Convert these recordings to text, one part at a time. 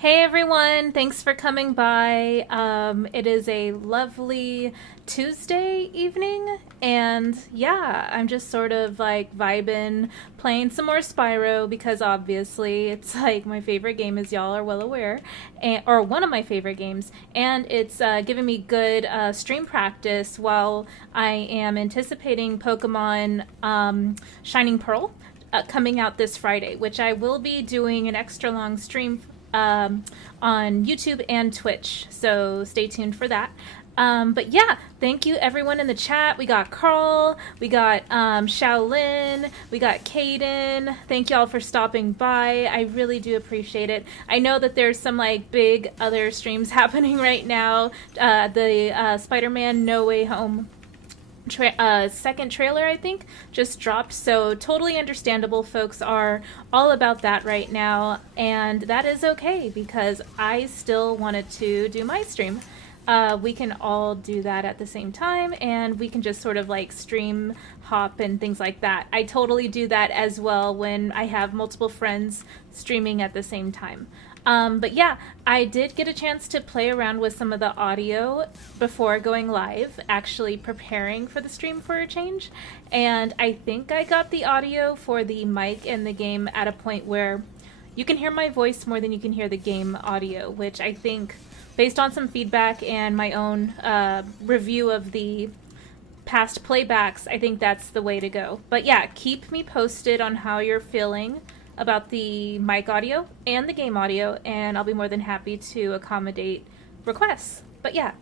Hey everyone, thanks for coming by. It is a lovely Tuesday evening, and yeah, I'm just sort of like vibing, playing some more Spyro because obviously it's like my favorite game, as y'all are well aware, or one of my favorite games, and it's giving me good stream practice while I am anticipating Pokemon Shining Pearl coming out this Friday, which I will be doing an extra long stream on YouTube and Twitch, so stay tuned for that. But yeah, thank you everyone in the chat. We got Carl, we got Shaolin, we got Kaden. Thank y'all for stopping by. I really do appreciate it. I know that there's some like big other streams happening right now. The Spider-Man No Way Home second trailer, I think, just dropped, so totally understandable. Folks are all about that right now, and that is okay because I still wanted to do my stream. We can all do that at the same time, and we can just sort of like stream hop and things like that. I totally do that as well when I have multiple friends streaming at the same time. But yeah, I did get a chance to play around with some of the audio before going live, actually preparing for the stream for a change. And I think I got the audio for the mic in the game at a point where you can hear my voice more than you can hear the game audio, which I think, based on some feedback and my own review of the past playbacks, I think that's the way to go. But yeah, keep me posted on how you're feeling about the mic audio and the game audio, and I'll be more than happy to accommodate requests. But yeah,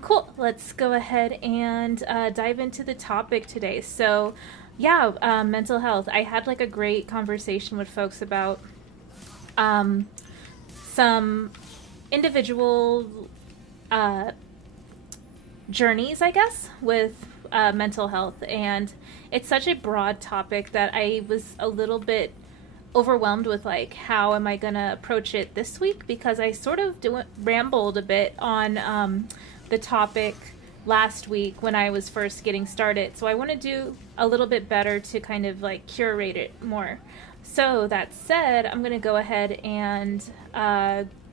cool. Let's go ahead and dive into the topic today. So yeah, mental health. I had like a great conversation with folks about some individual journeys, I guess, with mental health. And it's such a broad topic that I was a little bit overwhelmed with, like, how am I going to approach it this week? Because I sort of rambled a bit on the topic last week when I was first getting started. So I want to do a little bit better to kind of like curate it more. So that said, I'm going to go ahead and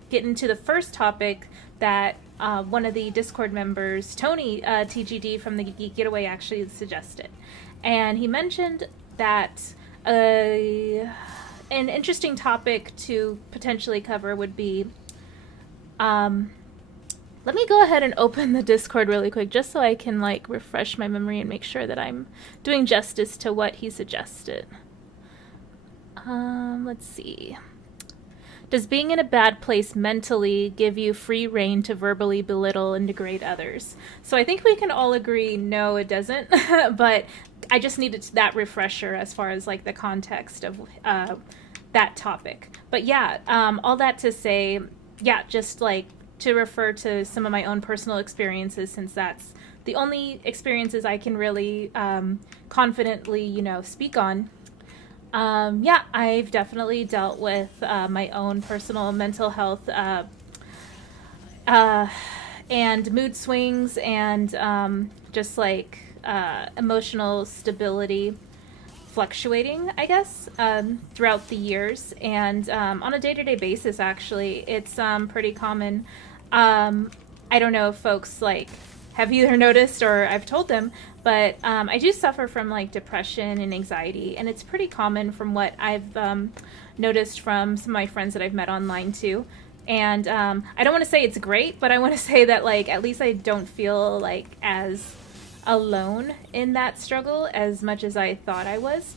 get into the first topic that one of the Discord members, Tony TGD from the Geek Getaway, actually suggested. And he mentioned that an interesting topic to potentially cover would be, let me go ahead and open the Discord really quick just so I can like refresh my memory and make sure that I'm doing justice to what he suggested. Let's see. Does being in a bad place mentally give you free rein to verbally belittle and degrade others? So I think we can all agree, no, it doesn't. But I just needed that refresher as far as like the context of that topic. But yeah, all that to say, yeah, just like to refer to some of my own personal experiences, since that's the only experiences I can really confidently, speak on. Yeah, I've definitely dealt with my own personal mental health and mood swings and just like emotional stability fluctuating, I guess, throughout the years. And on a day-to-day basis, actually, it's pretty common. I don't know if folks like have either noticed or I've told them, but I do suffer from like depression and anxiety, and it's pretty common from what I've noticed from some of my friends that I've met online too. And I don't want to say it's great, but I want to say that like at least I don't feel like as alone in that struggle as much as I thought I was.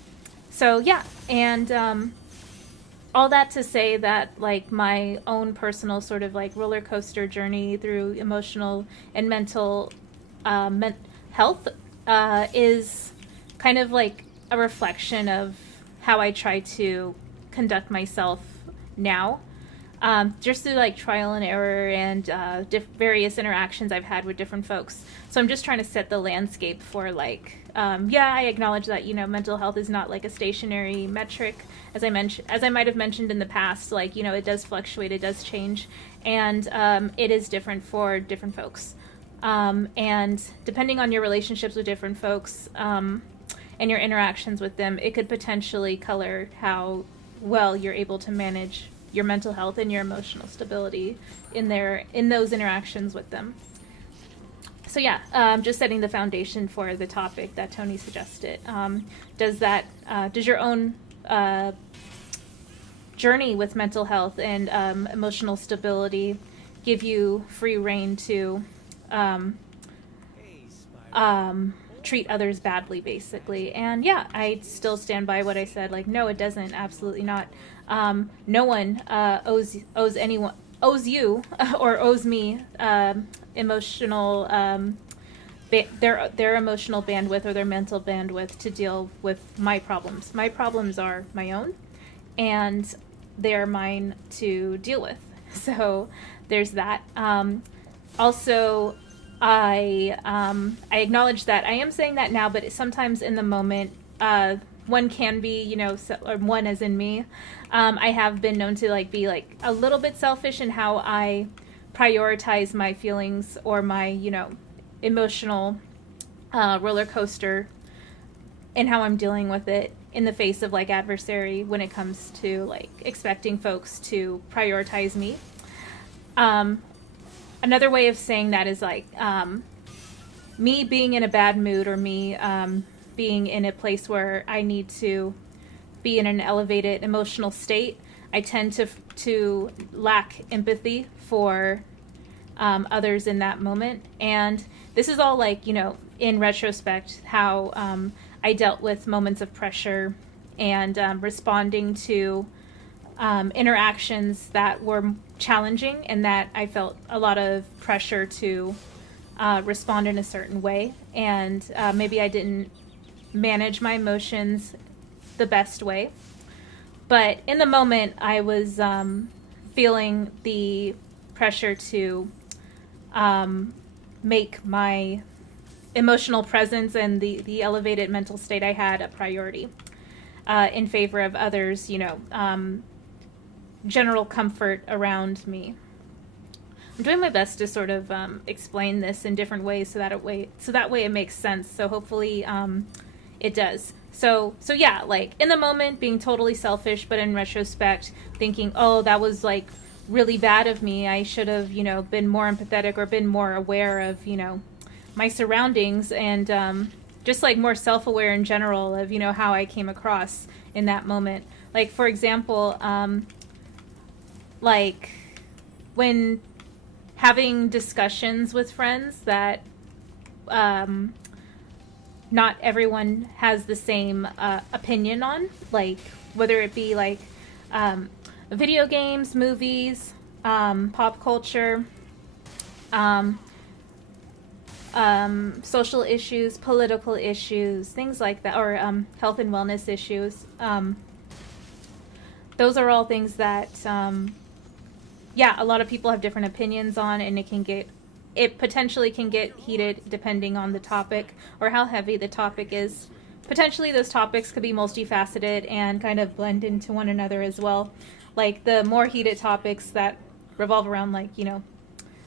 So yeah, and all that to say that like my own personal sort of like roller coaster journey through emotional and mental health is kind of like a reflection of how I try to conduct myself now, just through like trial and error and various interactions I've had with different folks. So I'm just trying to set the landscape for like, yeah, I acknowledge that, mental health is not like a stationary metric, as I might have mentioned in the past. Like, it does fluctuate, it does change, and it is different for different folks. And depending on your relationships with different folks and your interactions with them, it could potentially color how well you're able to manage your mental health and your emotional stability in those interactions with them. So yeah, just setting the foundation for the topic that Tony suggested. Does your own journey with mental health and emotional stability give you free rein to treat others badly, basically? And yeah, I still stand by what I said. Like, no, it doesn't. Absolutely not. No one owes you or owes me emotional their emotional bandwidth or their mental bandwidth to deal with my problems. My problems are my own, and they're mine to deal with. So there's that. Also, I acknowledge that I am saying that now, but sometimes in the moment, one can be, or one as in me, I have been known to like be like a little bit selfish in how I prioritize my feelings or my, emotional roller coaster and how I'm dealing with it in the face of like adversary when it comes to like expecting folks to prioritize me. Another way of saying that is like me being in a bad mood, or me being in a place where I need to be in an elevated emotional state. I tend to lack empathy for others in that moment. And this is all like, in retrospect, how I dealt with moments of pressure and responding to interactions that were challenging and that I felt a lot of pressure to respond in a certain way. And maybe I didn't manage my emotions the best way. But in the moment, I was feeling the pressure to make my emotional presence and the elevated mental state I had a priority in favor of others, general comfort around me. I'm doing my best to sort of explain this in different ways so that way it makes sense. So hopefully it does. So yeah, like in the moment being totally selfish, but in retrospect thinking, oh, that was like really bad of me. I should have, been more empathetic or been more aware of, my surroundings and just like more self-aware in general of, how I came across in that moment. Like, for example, like when having discussions with friends that not everyone has the same opinion on, like whether it be like video games, movies, pop culture, social issues, political issues, things like that, or health and wellness issues. Those are all things that, a lot of people have different opinions on, and it potentially can get heated depending on the topic or how heavy the topic is. Potentially those topics could be multifaceted and kind of blend into one another as well. Like the more heated topics that revolve around like,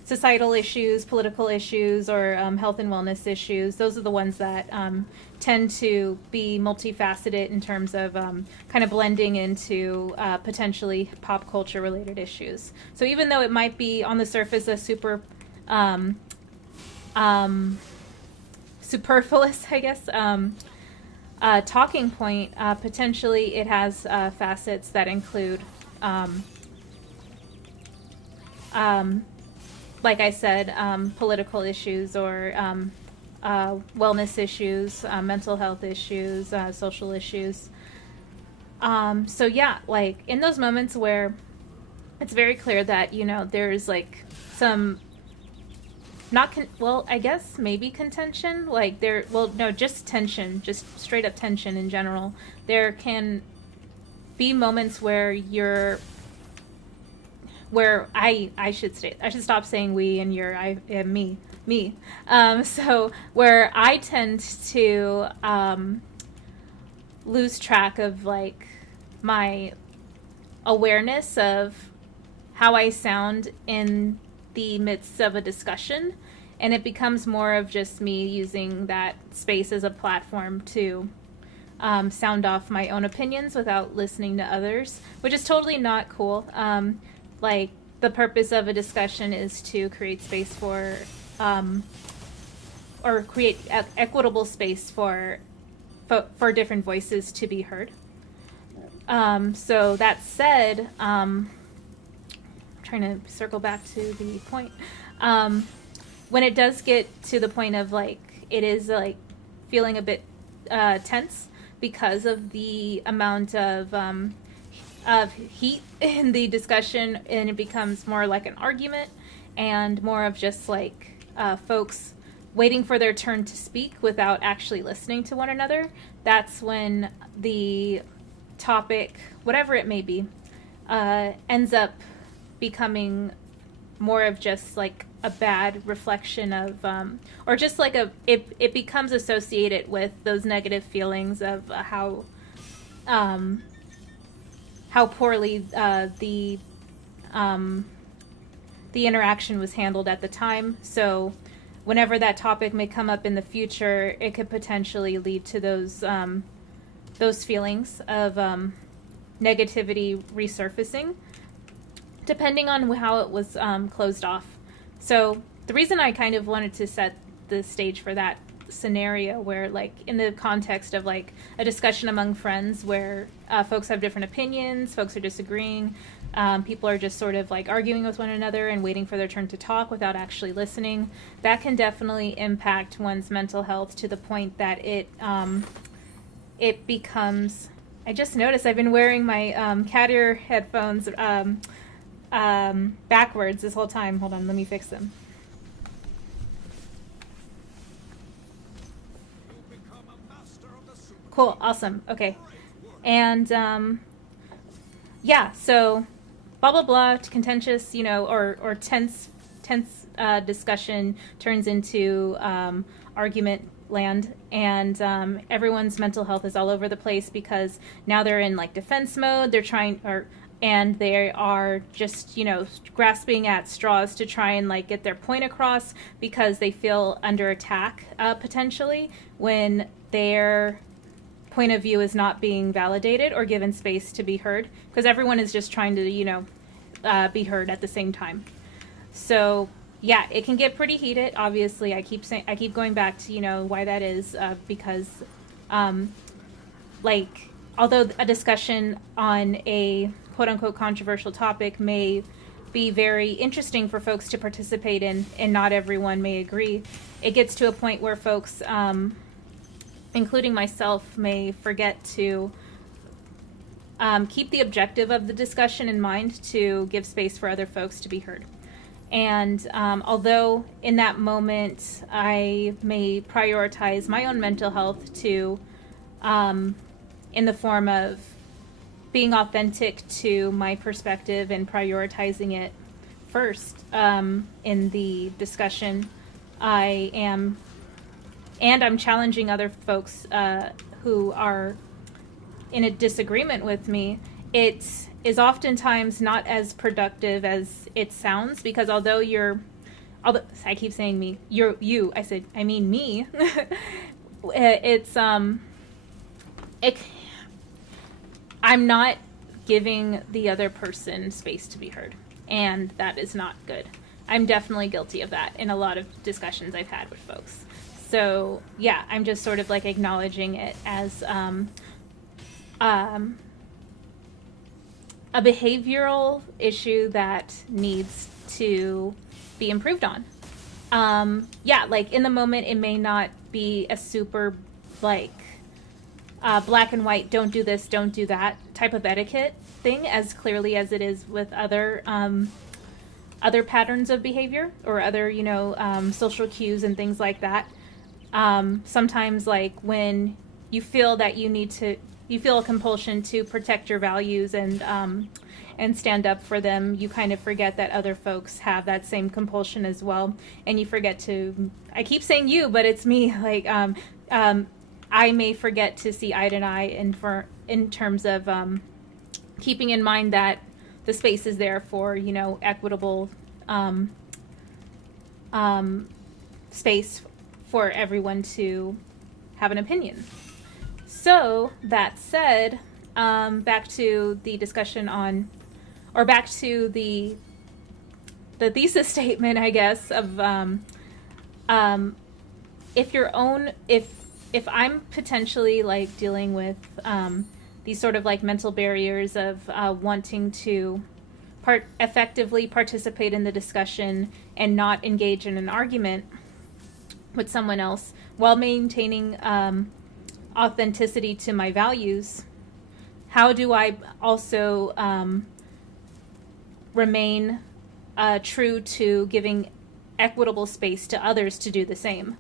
societal issues, political issues, or health and wellness issues, those are the ones that tend to be multifaceted in terms of kind of blending into potentially pop culture related issues. So even though it might be on the surface a super superfluous, I guess, talking point, potentially it has facets that include like I said, political issues or wellness issues, mental health issues, social issues. So yeah, like in those moments where it's very clear that, there's like some I guess maybe contention, like just tension, just straight up tension in general. There can be moments where I should stop saying we and you're, me. So where I tend to lose track of like my awareness of how I sound in the midst of a discussion, and it becomes more of just me using that space as a platform to sound off my own opinions without listening to others, which is totally not cool. Like the purpose of a discussion is to create space for or create equitable space for different voices to be heard. So that said, trying to circle back to the point, when it does get to the point of like it is like feeling a bit tense because of the amount of heat in the discussion, and it becomes more like an argument and more of just like folks waiting for their turn to speak without actually listening to one another. That's when the topic, whatever it may be, ends up becoming more of just like a bad reflection of or just like it becomes associated with those negative feelings of how poorly the interaction was handled at the time. So whenever that topic may come up in the future, it could potentially lead to those feelings of negativity resurfacing, depending on how it was closed off. So the reason I kind of wanted to set the stage for that scenario where, like, in the context of like a discussion among friends where folks have different opinions, folks are disagreeing, people are just sort of like arguing with one another and waiting for their turn to talk without actually listening, that can definitely impact one's mental health to the point that it becomes. I just noticed I've been wearing my cat ear headphones backwards this whole time. Hold on, let me fix them. Cool, awesome, okay. And yeah, so blah blah blah, contentious, or tense discussion turns into argument land, and everyone's mental health is all over the place because now they're in like defense mode. And they are just, grasping at straws to try and like get their point across because they feel under attack potentially when their point of view is not being validated or given space to be heard, because everyone is just trying to, be heard at the same time. So yeah, it can get pretty heated. Obviously, I keep going back to why that is, because like, although a discussion on a quote unquote controversial topic may be very interesting for folks to participate in, and not everyone may agree, it gets to a point where folks, including myself, may forget to keep the objective of the discussion in mind to give space for other folks to be heard. And although in that moment I may prioritize my own mental health to, in the form of being authentic to my perspective and prioritizing it first in the discussion, I'm challenging other folks who are in a disagreement with me. It is oftentimes not as productive as it sounds, because although I keep saying me, I mean me. I'm not giving the other person space to be heard, and that is not good. I'm definitely guilty of that in a lot of discussions I've had with folks. So yeah, I'm just sort of like acknowledging it as a behavioral issue that needs to be improved on. Yeah, like in the moment, it may not be a super like black and white, don't do this, don't do that type of etiquette thing as clearly as it is with other patterns of behavior or other, social cues and things like that. Sometimes, like when you feel that you feel a compulsion to protect your values and stand up for them, you kind of forget that other folks have that same compulsion as well, and you forget to. I keep saying you, but it's me. Like I may forget to see eye to eye in terms of keeping in mind that the space is there for equitable space for everyone to have an opinion. So that said, back to the discussion back to the thesis statement, I guess, of if I'm potentially like dealing with these sort of like mental barriers of wanting to effectively participate in the discussion and not engage in an argument with someone else while maintaining authenticity to my values, how do I also remain true to giving equitable space to others to do the same?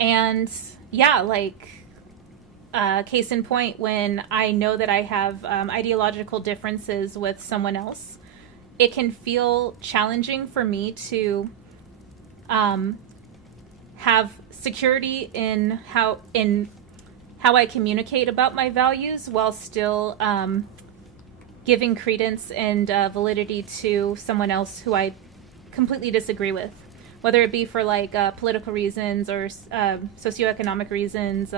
And yeah, like case in point, when I know that I have ideological differences with someone else, it can feel challenging for me to have security in how I communicate about my values while still giving credence and validity to someone else who I completely disagree with, whether it be for like political reasons or socioeconomic reasons,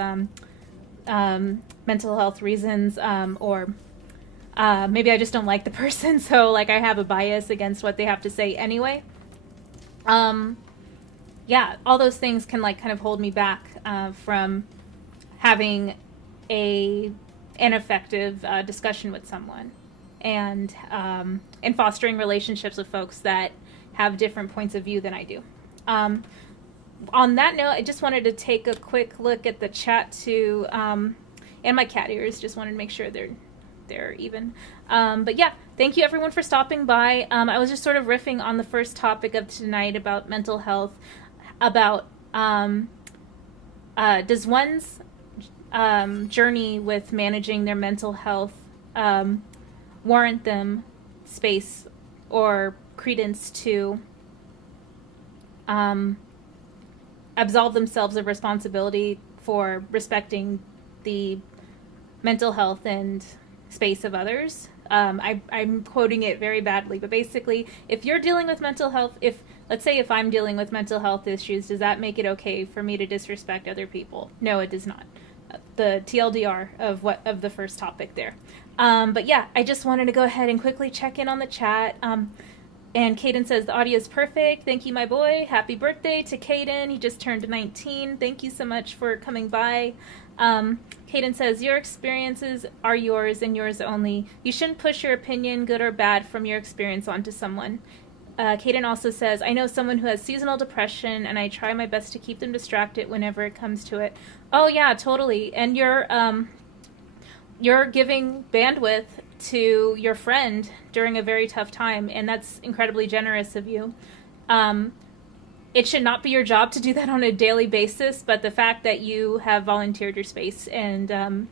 mental health reasons, or maybe I just don't like the person, so like I have a bias against what they have to say anyway. yeah, all those things can like kind of hold me back from having an effective discussion with someone, and fostering relationships with folks that have different points of view than I do. On that note, I just wanted to take a quick look at the chat too, and my cat ears. Just wanted to make sure they're even. But yeah, thank you everyone for stopping by. I was just sort of riffing on the first topic of tonight about mental health, about does one's journey with managing their mental health warrant them space or credence to absolve themselves of responsibility for respecting the mental health and space of others. I'm quoting it very badly, but basically, if you're dealing with mental health, let's say if I'm dealing with mental health issues, does that make it okay for me to disrespect other people? No, it does not. The TLDR of the first topic there. But yeah, I just wanted to go ahead and quickly check in on the chat. And Caden says, the audio is perfect. Thank you, my boy. Happy birthday to Caden. He just turned 19. Thank you so much for coming by. Caden says, your experiences are yours and yours only. You shouldn't push your opinion, good or bad, from your experience onto someone. Caden also says, I know someone who has seasonal depression, and I try my best to keep them distracted whenever it comes to it. Oh, yeah, totally. And you're giving bandwidth to your friend during a very tough time, and that's incredibly generous of you. It should not be your job to do that on a daily basis, but the fact that you have volunteered your space and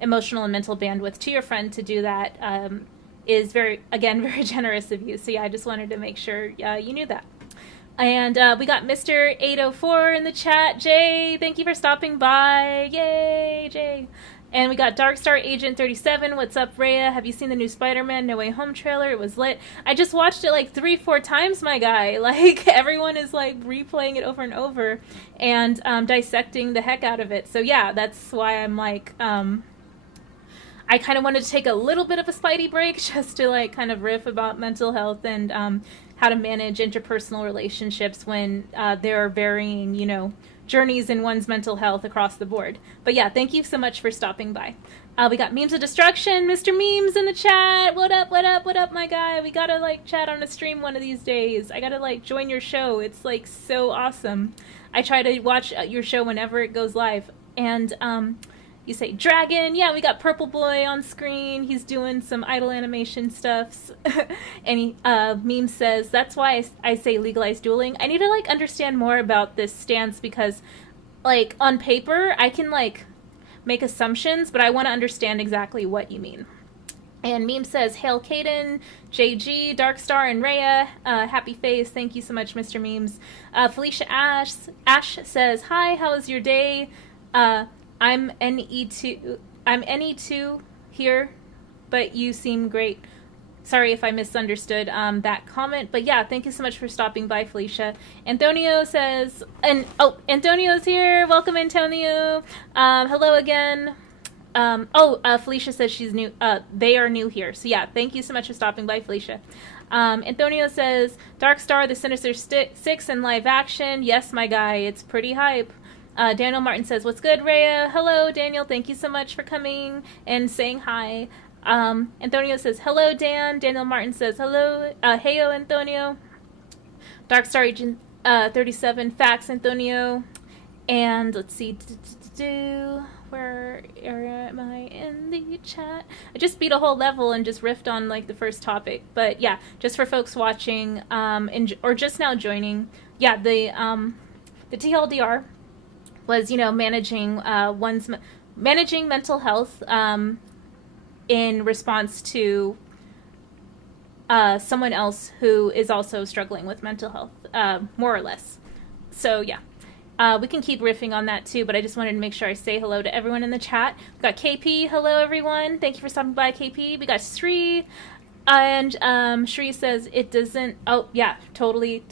emotional and mental bandwidth to your friend to do that is very generous of you. So yeah, I just wanted to make sure you knew that. And we got Mr. 804 in the chat. Jay, thank you for stopping by. Yay, Jay. And we got Darkstar Agent 37. What's up, Rhea? Have you seen the new Spider-Man No Way Home trailer? It was lit. I just watched it like 3-4 times, my guy. Like, everyone is like replaying it over and over and dissecting the heck out of it. So yeah, that's why I'm like, I kind of wanted to take a little bit of a Spidey break just to like kind of riff about mental health and how to manage interpersonal relationships when there are varying, journeys in one's mental health across the board. But yeah, thank you so much for stopping by. We got Memes of Destruction, Mr. Memes in the chat. What up, what up, what up, my guy? We gotta like chat on a stream one of these days. I gotta like join your show. It's like so awesome. I try to watch your show whenever it goes live. And you say Dragon. Yeah, we got Purple Boy on screen. He's doing some idle animation stuffs. And he, Meme says, that's why I say legalize dueling. I need to like understand more about this stance because like on paper I can like make assumptions, but I want to understand exactly what you mean. And Meme says, hail Caden, JG, Darkstar, and Rhea. Happy face. Thank you so much, Mr. Memes. Felicia Ash says, hi, how was your day? I'm NE2 here, but you seem great. Sorry if I misunderstood that comment, but yeah, thank you so much for stopping by, Felicia. Antonio says, Antonio's here. Welcome, Antonio. Hello again. Felicia says she's new. They are new here. So yeah, thank you so much for stopping by, Felicia. Antonio says, Darkstar, the Sinister Six in live action. Yes, my guy, it's pretty hype. Daniel Martin says, what's good, Rhea? Hello, Daniel. Thank you so much for coming and saying hi. Antonio says, hello, Dan. Daniel Martin says, hello. Heyo, Antonio. Darkstar Agent 37, facts, Antonio. And let's see. Where am I in the chat? I just beat a whole level and just riffed on like the first topic. But yeah, just for folks watching or just now joining, yeah, the TLDR was, managing managing mental health in response to someone else who is also struggling with mental health, more or less. So yeah, we can keep riffing on that too, but I just wanted to make sure I say hello to everyone in the chat. We got KP, hello everyone. Thank you for stopping by, KP. We got Sri, and Sri says it doesn't, oh yeah, totally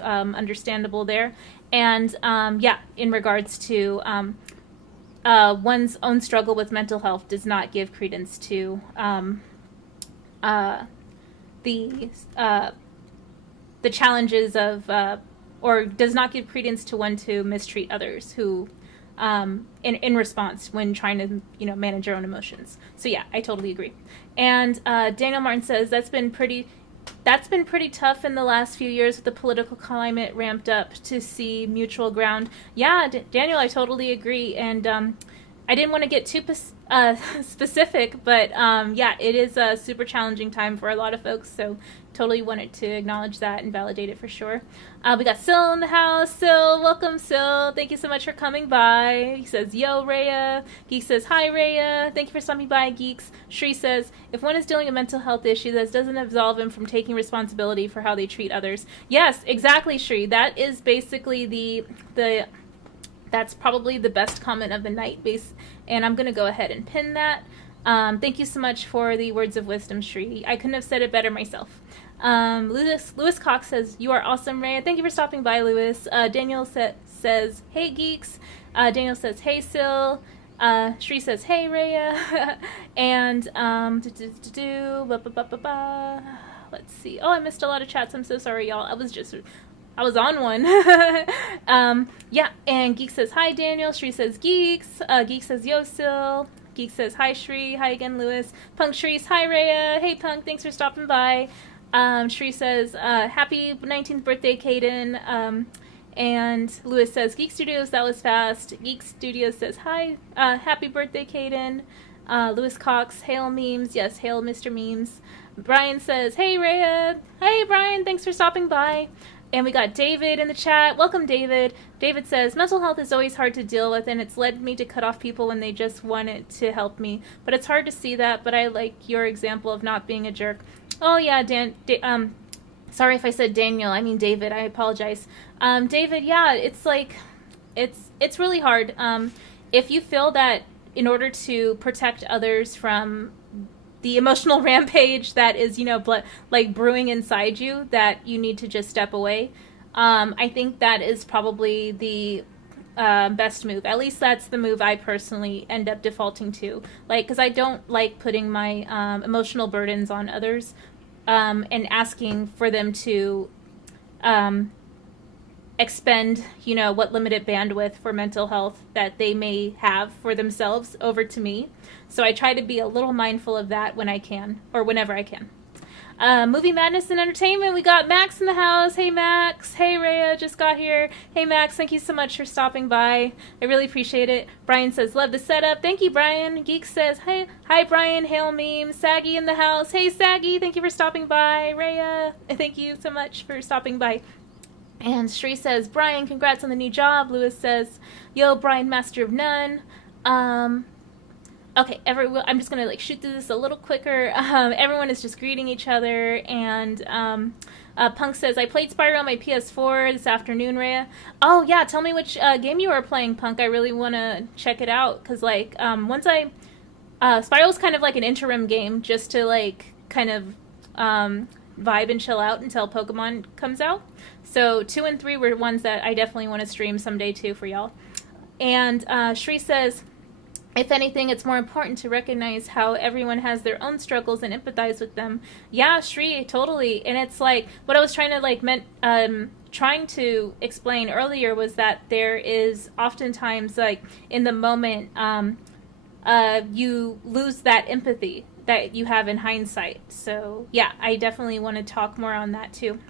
understandable there. And yeah, in regards to one's own struggle with mental health does not give credence to the challenges of or does not give credence to one to mistreat others who in response when trying to manage your own emotions. So yeah, I totally agree. And Daniel Martin says that's been pretty tough in the last few years with the political climate ramped up to see mutual ground. Yeah, Daniel, I totally agree. And I didn't want to get too specific, but yeah, it is a super challenging time for a lot of folks. So totally wanted to acknowledge that and validate it for sure. We got Sil in the house. Sil, welcome, Sil. Thank you so much for coming by. He says, yo, Rhea. Geek says, hi, Rhea. Thank you for stopping by, Geeks. Shri says, if one is dealing with a mental health issue, that doesn't absolve him from taking responsibility for how they treat others. Yes, exactly, Shri. That is basically that's probably the best comment of the night, and I'm going to go ahead and pin that. Thank you so much for the words of wisdom, Shri. I couldn't have said it better myself. Lewis Cox says, you are awesome, Rhea. Thank you for stopping by, Lewis. Daniel says, hey, Geeks. Daniel says, hey, Sil. Shri says, hey, Rhea. And, let's see. Oh, I missed a lot of chats. I'm so sorry, y'all. I was on one. Yeah, and Geek says, hi, Daniel. Shri says, Geeks. Geek says, yo, Sil. Geek says, hi, Shri. Hi again, Lewis. Punk Shri, hi, Rhea. Hey, Punk, thanks for stopping by. Shri says, happy 19th birthday, Caden. And Lewis says, Geek Studios, that was fast. Geek Studios says, hi, happy birthday, Caden. Lewis Cox, hail memes. Yes, hail Mr. Memes. Brian says, hey, Rhea. Hey, Brian, thanks for stopping by. And we got David in the chat. Welcome, David. David says, mental health is always hard to deal with, and it's led me to cut off people when they just wanted to help me. But it's hard to see that, but I like your example of not being a jerk. Oh, yeah, sorry if I said Daniel. I mean David. I apologize. David, yeah, it's like, it's really hard. If you feel that in order to protect others from the emotional rampage that is, like brewing inside you, that you need to just step away. I think that is probably the best move. At least that's the move I personally end up defaulting to. Like, because I don't like putting my emotional burdens on others and asking for them to expend, what limited bandwidth for mental health that they may have for themselves over to me. So I try to be a little mindful of that when I can, or whenever I can. Movie Madness and Entertainment, we got Max in the house. Hey, Max. Hey, Rhea, just got here. Hey, Max, thank you so much for stopping by. I really appreciate it. Brian says, love the setup. Thank you, Brian. Geek says, hey, hi, Brian. Hail meme. Saggy in the house. Hey, Saggy, thank you for stopping by. Rhea, thank you so much for stopping by. And Shri says, Brian, congrats on the new job. Lewis says, yo, Brian, master of none. Okay, I'm just going to shoot through this a little quicker. Everyone is just greeting each other. And Punk says, I played Spyro on my PS4 this afternoon, Rhea. Oh, yeah, tell me which game you are playing, Punk. I really want to check it out. Because, Spyro's kind of like an interim game just to, kind of vibe and chill out until Pokemon comes out. So 2 and 3 were ones that I definitely want to stream someday, too, for y'all. And Shri says, if anything, it's more important to recognize how everyone has their own struggles and empathize with them. Yeah, Shri, totally. And it's what I was trying to trying to explain earlier was that there is oftentimes in the moment you lose that empathy that you have in hindsight. So yeah, I definitely want to talk more on that too.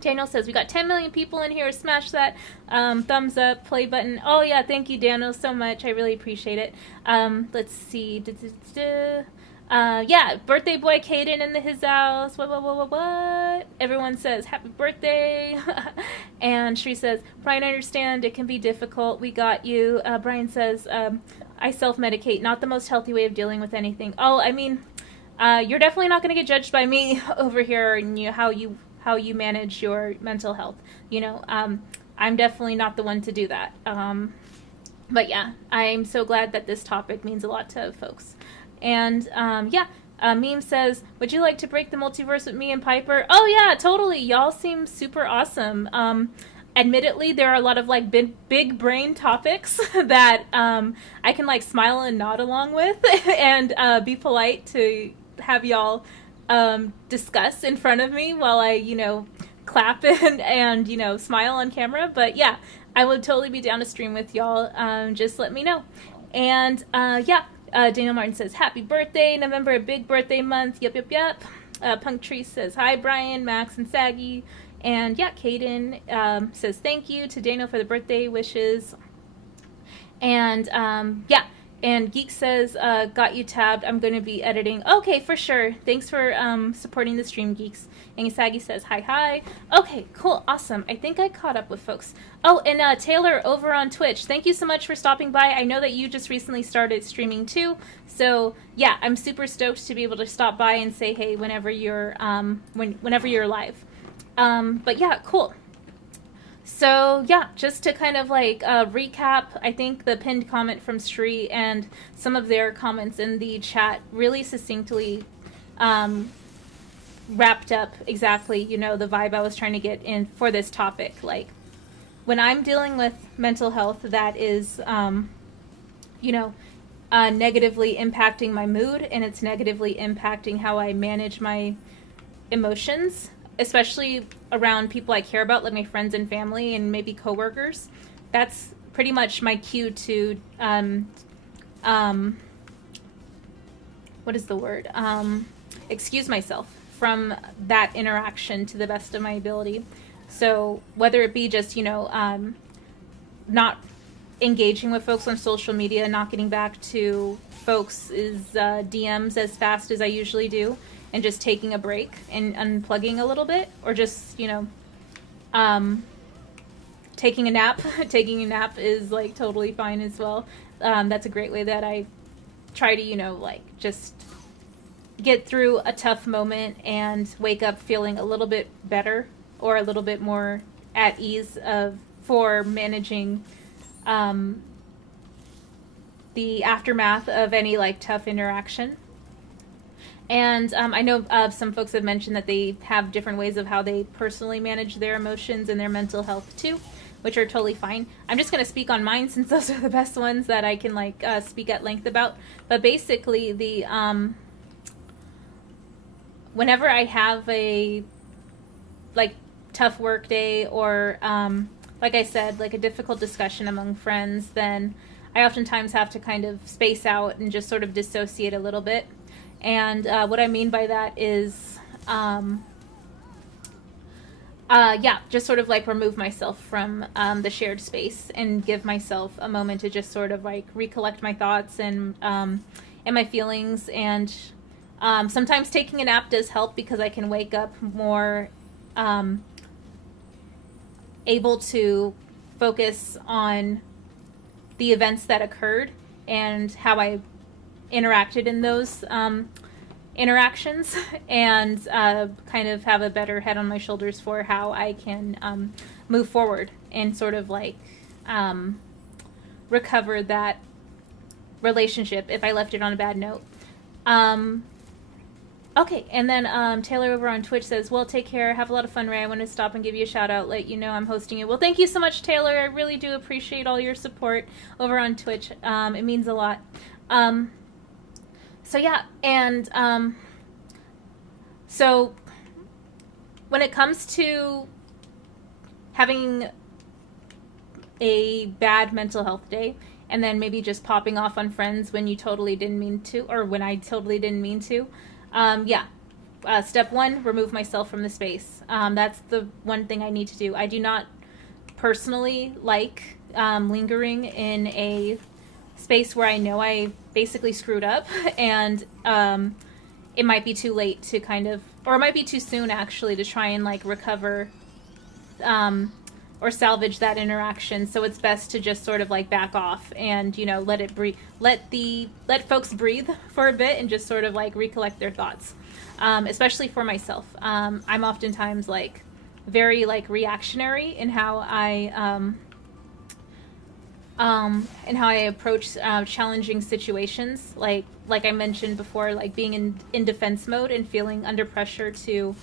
Daniel says, we got 10 million people in here. Smash that thumbs up, play button. Oh, yeah, thank you, Daniel, so much. I really appreciate it. Let's see. Yeah, birthday boy Caden in his house. What? Everyone says, happy birthday. And Shri says, Brian, I understand. It can be difficult. We got you. Brian says, I self-medicate. Not the most healthy way of dealing with anything. Oh, I mean, you're definitely not going to get judged by me over here and how you manage your mental health. I'm definitely not the one to do that. But yeah, I'm so glad that this topic means a lot to folks. And Meme says, would you like to break the multiverse with me and Piper? Oh yeah, totally. Y'all seem super awesome. Admittedly, there are a lot of big brain topics that I can smile and nod along with and be polite to have y'all discuss in front of me while I, clap and smile on camera. But yeah, I would totally be down to stream with y'all. Just let me know. And Daniel Martin says, happy birthday, November, a big birthday month. Yep. Punk Tree says, hi, Brian, Max, and Saggy. And yeah, Kaden says, thank you to Daniel for the birthday wishes. And and Geek says, got you tabbed. I'm going to be editing. Okay, for sure. Thanks for supporting the stream, Geeks. And Saggy says, hi. Okay, cool, awesome. I think I caught up with folks. Oh, and Taylor over on Twitch, thank you so much for stopping by. I know that you just recently started streaming too. So yeah, I'm super stoked to be able to stop by and say hey whenever you're whenever you're live. But yeah, cool. So yeah, just to kind of like recap, I think the pinned comment from Sri and some of their comments in the chat really succinctly wrapped up exactly, the vibe I was trying to get in for this topic. Like, when I'm dealing with mental health that is, negatively impacting my mood, and it's negatively impacting how I manage my emotions, especially around people I care about, like my friends and family and maybe coworkers, that's pretty much my cue to, what is the word? Excuse myself from that interaction to the best of my ability. So whether it be just, not engaging with folks on social media, not getting back to folks' DMs as fast as I usually do, and just taking a break and unplugging a little bit, or just, taking a nap. Taking a nap is like totally fine as well. That's a great way that I try to, just get through a tough moment and wake up feeling a little bit better, or a little bit more at ease for managing the aftermath of any tough interaction. And I know some folks have mentioned that they have different ways of how they personally manage their emotions and their mental health too, which are totally fine. I'm just going to speak on mine since those are the best ones that I can speak at length about. But basically, the whenever I have a tough work day, or like I said, a difficult discussion among friends, then I oftentimes have to kind of space out and just sort of dissociate a little bit. And what I mean by that is, just sort of remove myself from the shared space and give myself a moment to just sort of recollect my thoughts and my feelings. And sometimes taking a nap does help, because I can wake up more able to focus on the events that occurred and how I interacted in those interactions, and kind of have a better head on my shoulders for how I can move forward and sort of recover that relationship if I left it on a bad note. Okay, and then Taylor over on Twitch says, well, take care, have a lot of fun, Ray. I want to stop and give you a shout out, let you know I'm hosting it. Well, thank you so much, Taylor. I really do appreciate all your support over on Twitch. It means a lot. So yeah, and so when it comes to having a bad mental health day, and then maybe just popping off on friends when you totally didn't mean to, or when I totally didn't mean to, step one, remove myself from the space. That's the one thing I need to do. I do not personally like lingering in a space where I know I basically screwed up, and it might be too late to or it might be too soon actually to try and recover or salvage that interaction. So it's best to just sort of back off and let it breathe, let folks breathe for a bit and just sort of recollect their thoughts. Especially for myself, I'm oftentimes very reactionary in how I approach challenging situations, like I mentioned before, being in defense mode and feeling under pressure to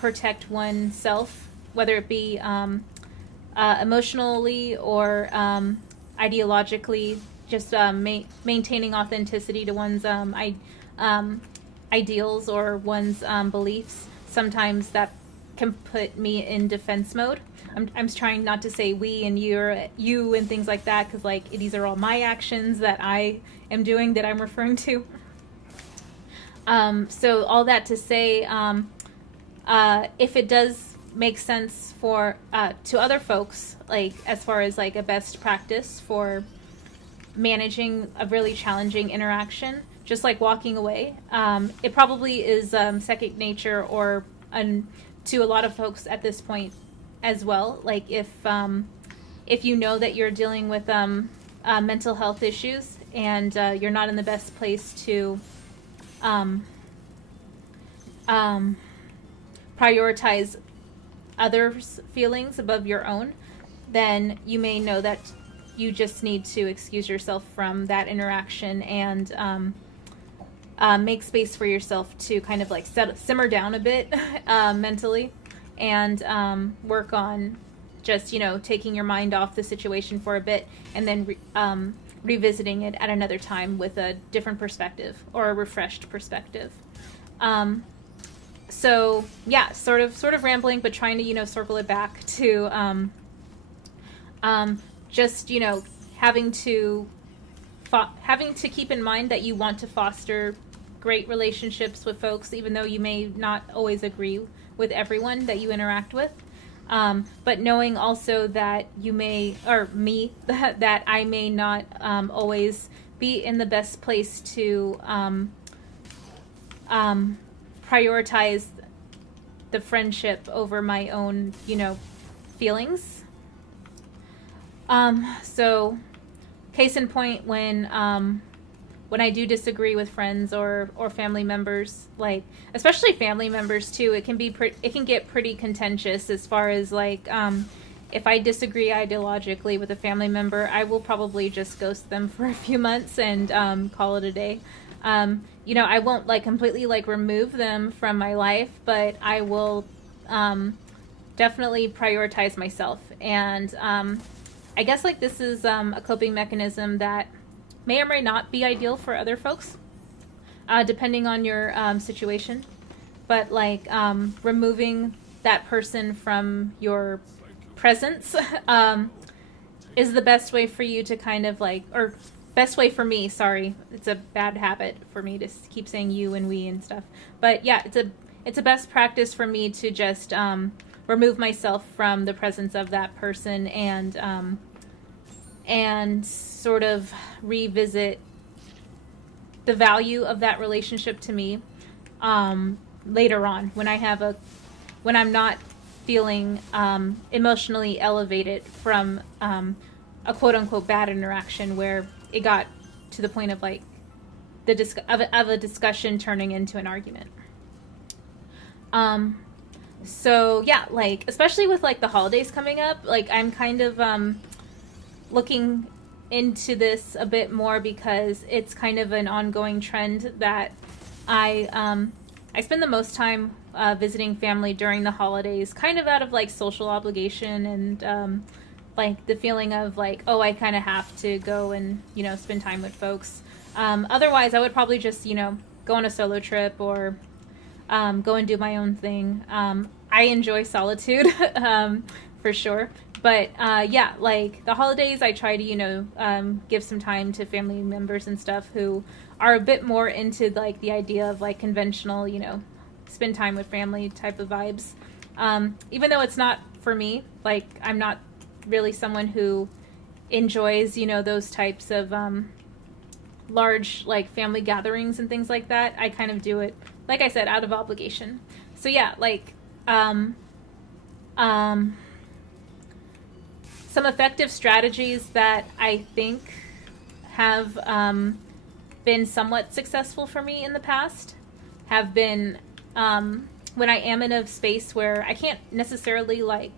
protect oneself, whether it be emotionally or ideologically, just maintaining authenticity to one's ideals or one's beliefs. Sometimes that can put me in defense mode. I'm trying not to say we and you and things like that, because like these are all my actions that I am doing that I'm referring to. So all that to say, if it does make sense for to other folks, like as far as like a best practice for managing a really challenging interaction, just like walking away, it probably is second nature or to a lot of folks at this point as well. Like if you know that you're dealing with mental health issues and you're not in the best place to prioritize others' feelings above your own, then you may know that you just need to excuse yourself from that interaction and make space for yourself to kind of like simmer down a bit mentally and work on just, taking your mind off the situation for a bit and then revisiting it at another time with a different perspective or a refreshed perspective. So yeah, sort of rambling, but trying to, circle it back to just, having to keep in mind that you want to foster great relationships with folks, even though you may not always agree with everyone that you interact with. But knowing also that you may, or me, that I may not always be in the best place to prioritize the friendship over my own, feelings. So case in point, when I do disagree with friends or family members, like especially family members too, it can get pretty contentious as far as like if I disagree ideologically with a family member, I will probably just ghost them for a few months and call it a day. I won't like completely like remove them from my life, but I will definitely prioritize myself. And I guess like this is a coping mechanism that may or may not be ideal for other folks, depending on your situation. But like removing that person from your presence is the best way for you to kind of like, or best way for me, sorry, it's a bad habit for me to keep saying you and we and stuff. But yeah, it's a best practice for me to just remove myself from the presence of that person and sort of revisit the value of that relationship to me later on when I'm not feeling emotionally elevated from a quote unquote bad interaction where it got to the point of like of a discussion turning into an argument. So yeah, like especially with like the holidays coming up, like I'm kind of looking into this a bit more because it's kind of an ongoing trend that I spend the most time visiting family during the holidays, kind of out of like social obligation and like the feeling of like, oh, I kind of have to go and spend time with folks. Otherwise, I would probably just go on a solo trip or go and do my own thing. I enjoy solitude for sure. But yeah, like the holidays, I try to, give some time to family members and stuff who are a bit more into like the idea of like conventional, spend time with family type of vibes. Even though it's not for me, like I'm not really someone who enjoys, those types of large like family gatherings and things like that. I kind of do it, like I said, out of obligation. So yeah, like some effective strategies that I think have been somewhat successful for me in the past have been when I am in a space where I can't necessarily like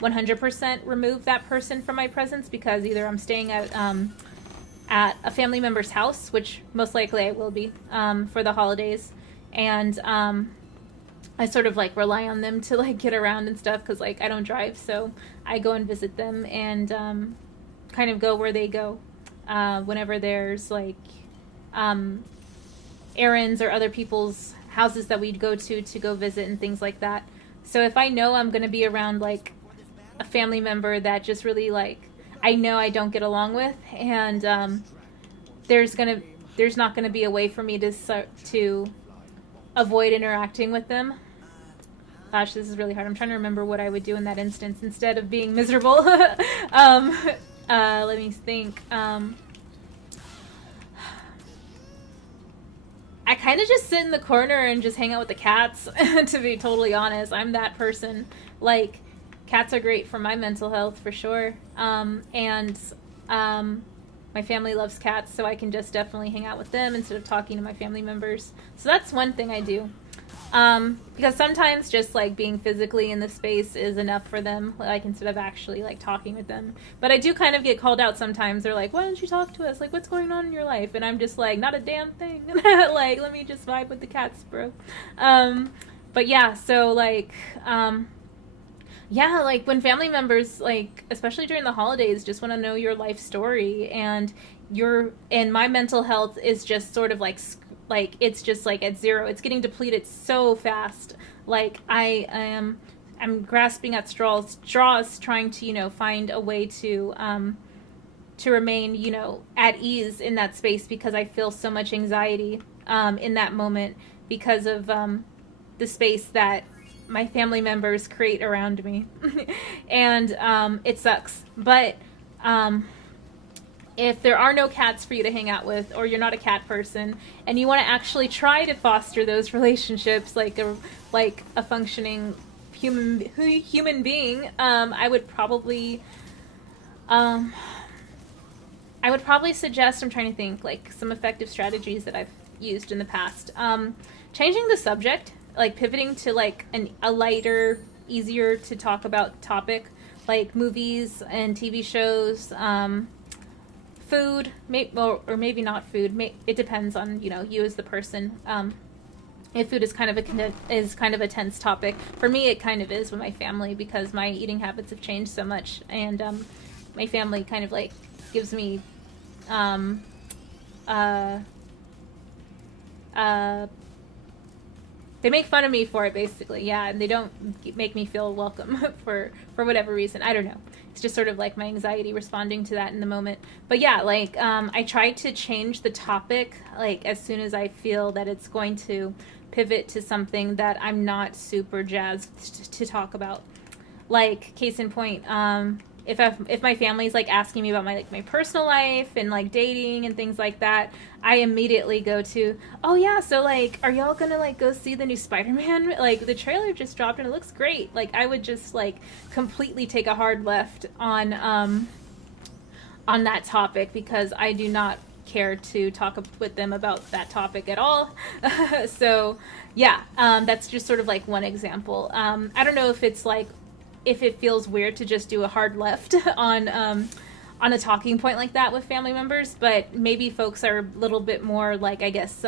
100% remove that person from my presence because either I'm staying at a family member's house, which most likely I will be for the holidays, and I sort of like rely on them to like get around and stuff because like I don't drive, so I go and visit them and kind of go where they go whenever there's like errands or other people's houses that we'd go to go visit and things like that. So if I know I'm going to be around like a family member that just really like I know I don't get along with, and there's gonna there's not going to be a way for me to avoid interacting with them. Gosh, this is really hard. I'm trying to remember what I would do in that instance instead of being miserable. Let me think. I kind of just sit in the corner and just hang out with the cats, to be totally honest. I'm that person. Like, cats are great for my mental health, for sure. And my family loves cats, so I can just definitely hang out with them instead of talking to my family members. So that's one thing I do. Because sometimes just like being physically in the space is enough for them, like instead of actually like talking with them. But I do kind of get called out sometimes. They're like, why don't you talk to us? Like, what's going on in your life? And I'm just like, not a damn thing. Like, let me just vibe with the cats, bro. But yeah, so like, yeah, like when family members, like, especially during the holidays, just want to know your life story, and my mental health is just sort of like it's just like at zero. It's getting depleted so fast. Like I'm grasping at straws trying to, find a way to remain, at ease in that space, because I feel so much anxiety in that moment because of the space that my family members create around me. And it sucks. But if there are no cats for you to hang out with, or you're not a cat person, and you want to actually try to foster those relationships like a functioning human being, I would probably suggest, I'm trying to think, like some effective strategies that I've used in the past. Changing the subject, like pivoting to like a lighter, easier to talk about topic, like movies and TV shows, food, or maybe not food. It depends on you as the person. If food is kind of a tense topic for me, it kind of is with my family, because my eating habits have changed so much, and my family kind of like gives me they make fun of me for it, basically, yeah, and they don't make me feel welcome for whatever reason. I don't know. It's just sort of like my anxiety responding to that in the moment. But yeah, like I try to change the topic like as soon as I feel that it's going to pivot to something that I'm not super jazzed to talk about. Like, case in point, if my family's like asking me about my personal life and like dating and things like that, I immediately go to, oh yeah, so like, are y'all gonna like go see the new Spider-Man? Like, the trailer just dropped and it looks great. Like, I would just like completely take a hard left on that topic, because I do not care to talk with them about that topic at all. So yeah, that's just sort of like one example. I don't know if it's like, if it feels weird to just do a hard left on a talking point like that with family members, but maybe folks are a little bit more like, I guess,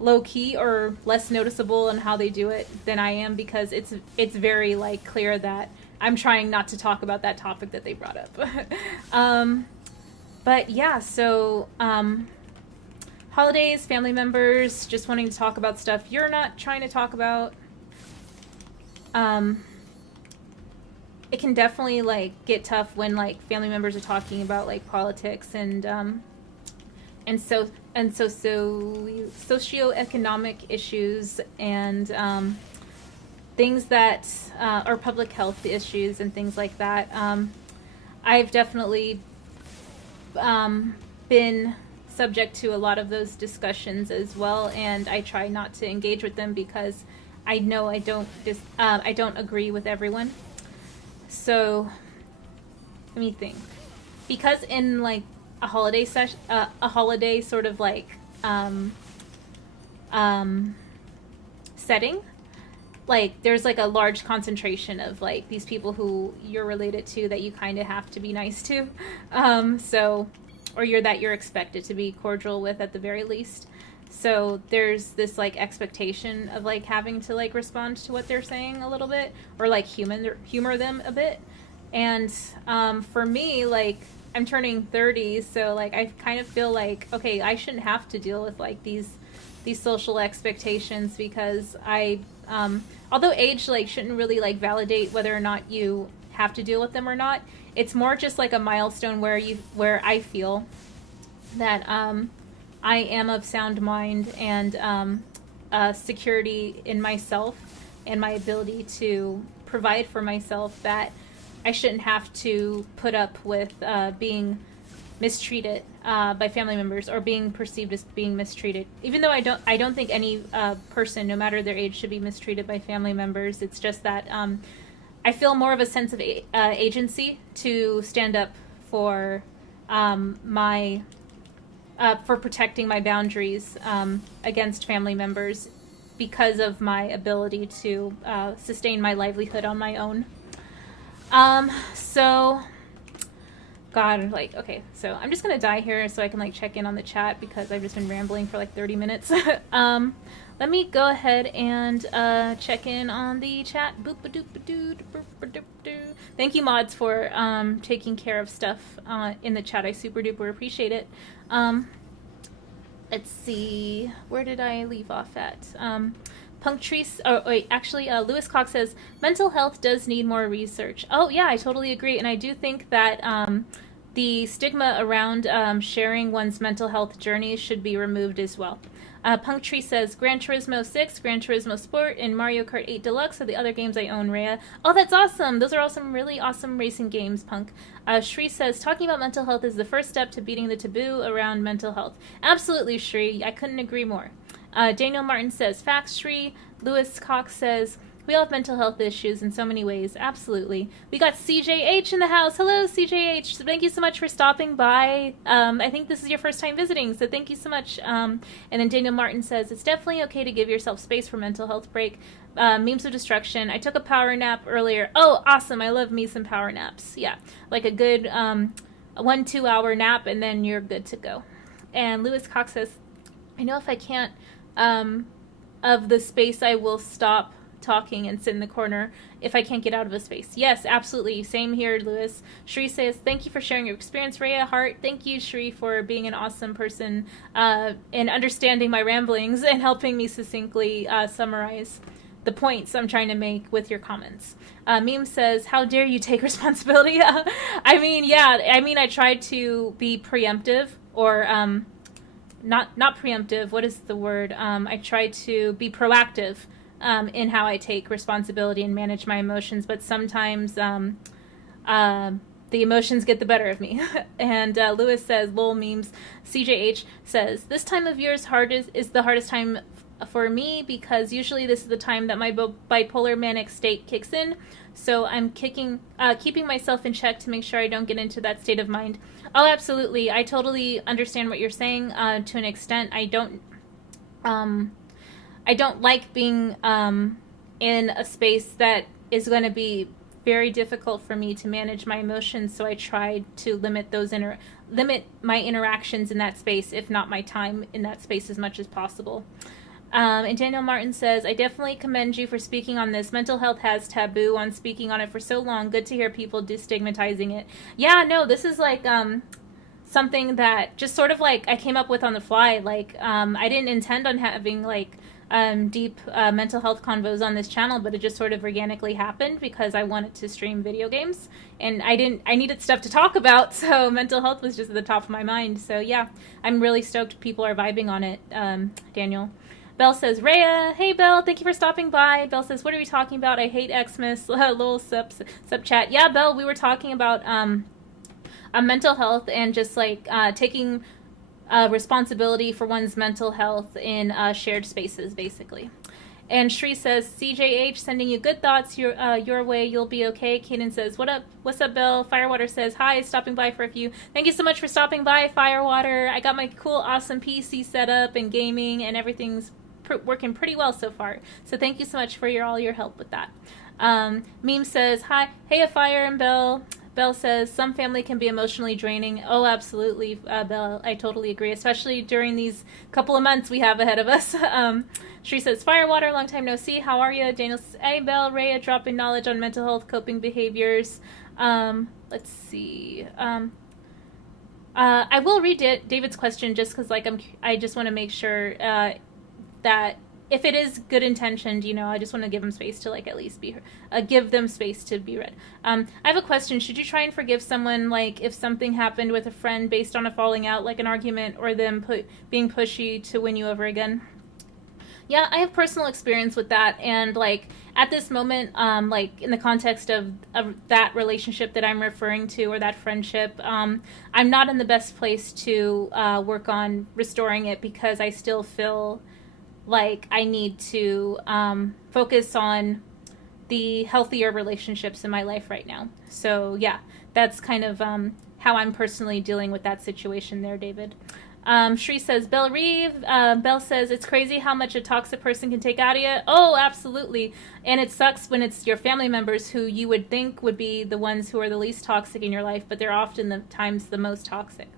low key or less noticeable in how they do it than I am, because it's very like clear that I'm trying not to talk about that topic that they brought up. But yeah, so holidays, family members just wanting to talk about stuff you're not trying to talk about. It can definitely like get tough when like family members are talking about like politics and socioeconomic issues and things that are public health issues and things like that. I've definitely been subject to a lot of those discussions as well, and I try not to engage with them because I know I don't agree with everyone. So let me think. Because in like a holiday sort of like setting, like there's like a large concentration of like these people who you're related to that you kind of have to be nice to, or you're expected to be cordial with at the very least. So there's this like expectation of like having to like respond to what they're saying a little bit, or like humor them a bit. And for me, like I'm turning 30, so like I kind of feel like, okay, I shouldn't have to deal with like these social expectations, because although age like shouldn't really like validate whether or not you have to deal with them or not, it's more just like a milestone where I feel that I am of sound mind and security in myself and my ability to provide for myself, that I shouldn't have to put up with being mistreated by family members or being perceived as being mistreated. Even though I don't think any person, no matter their age, should be mistreated by family members. It's just that I feel more of a sense of agency to stand up for my for protecting my boundaries against family members because of my ability to sustain my livelihood on my own. So, God, like, okay, so I'm just gonna die here so I can like check in on the chat because I've just been rambling for like 30 minutes. Let me go ahead and check in on the chat. Thank you, mods, for taking care of stuff in the chat. I super duper appreciate it. Let's see, where did I leave off at? Punctrice, oh wait, actually, Lewis Cox says, mental health does need more research. Oh yeah, I totally agree, and I do think that the stigma around sharing one's mental health journey should be removed as well. Punctree says, Gran Turismo 6, Gran Turismo Sport, and Mario Kart 8 Deluxe are the other games I own, Rhea. Oh, that's awesome! Those are all some really awesome racing games, Punk. Shri says, talking about mental health is the first step to beating the taboo around mental health. Absolutely, Shri. I couldn't agree more. Daniel Martin says, facts, Shri. Lewis Cox says, we all have mental health issues in so many ways. Absolutely. We got CJH in the house. Hello, CJH. So thank you so much for stopping by. I think this is your first time visiting, so thank you so much. And then Daniel Martin says, it's definitely okay to give yourself space for mental health break. Memes of destruction. I took a power nap earlier. Oh, awesome. I love me some power naps. Yeah, like a good 1-2 hour nap, and then you're good to go. And Lewis Cox says, I know if I can't of the space, I will stop talking and sit in the corner if I can't get out of a space. Yes, absolutely. Same here, Lewis. Shri says, thank you for sharing your experience, Rhea. Heart, thank you, Shri, for being an awesome person and understanding my ramblings and helping me succinctly summarize the points I'm trying to make with your comments. Meme says, how dare you take responsibility? I mean, yeah, I tried to be preemptive or not preemptive. What is the word? I try to be proactive in how I take responsibility and manage my emotions, but sometimes the emotions get the better of me. And Lewis says, lol memes. CJH says, this time of year is the hardest time for me because usually this is the time that my bipolar manic state kicks in. So I'm keeping myself in check to make sure I don't get into that state of mind. Oh, absolutely. I totally understand what you're saying to an extent. I don't like being in a space that is going to be very difficult for me to manage my emotions. So I try to limit my interactions in that space, if not my time in that space, as much as possible. And Daniel Martin says, I definitely commend you for speaking on this. Mental health has taboo on speaking on it for so long. Good to hear people destigmatizing it. Yeah, no, this is like something that just sort of like I came up with on the fly. Like I didn't intend on having like deep mental health convos on this channel, but it just sort of organically happened because I wanted to stream video games and I needed stuff to talk about, so mental health was just at the top of my mind. So yeah, I'm really stoked people are vibing on it. Daniel. Belle says, Rhea, hey Belle, thank you for stopping by. Belle says, what are we talking about? I hate Xmas. Lol sub chat. Yeah, Belle, we were talking about mental health and just like taking responsibility for one's mental health in shared spaces, basically. And Shri says, CJH, sending you good thoughts your way. You'll be okay. Kaden says, what up? What's up, Belle? Firewater says, hi, stopping by for a few. Thank you so much for stopping by, Firewater. I got my cool, awesome PC set up and gaming, and everything's working pretty well so far. So thank you so much for all your help with that. Meme says, hi, hey, Fire and Belle. Belle says, some family can be emotionally draining. Oh, absolutely, Belle. I totally agree, especially during these couple of months we have ahead of us. Shri says, Firewater, long time no see. How are you? Daniel says, hey, Belle, Rhea, dropping knowledge on mental health, coping behaviors. Let's see. I will read David's question just because, like, I just want to make sure that if it is good intentioned, I just want to give them space to like at least be give them space to be read. I have a question. Should you try and forgive someone like if something happened with a friend based on a falling out, like an argument, or them being pushy to win you over again? Yeah, I have personal experience with that, and like at this moment, like in the context of that relationship that I'm referring to, or that friendship, I'm not in the best place to work on restoring it, because I still feel like I need to focus on the healthier relationships in my life right now. So yeah, that's kind of how I'm personally dealing with that situation there, David. Shri says, Belle Reeve. Belle says, it's crazy how much a toxic person can take out of you. Oh, absolutely. And it sucks when it's your family members who you would think would be the ones who are the least toxic in your life, but they're often the times the most toxic.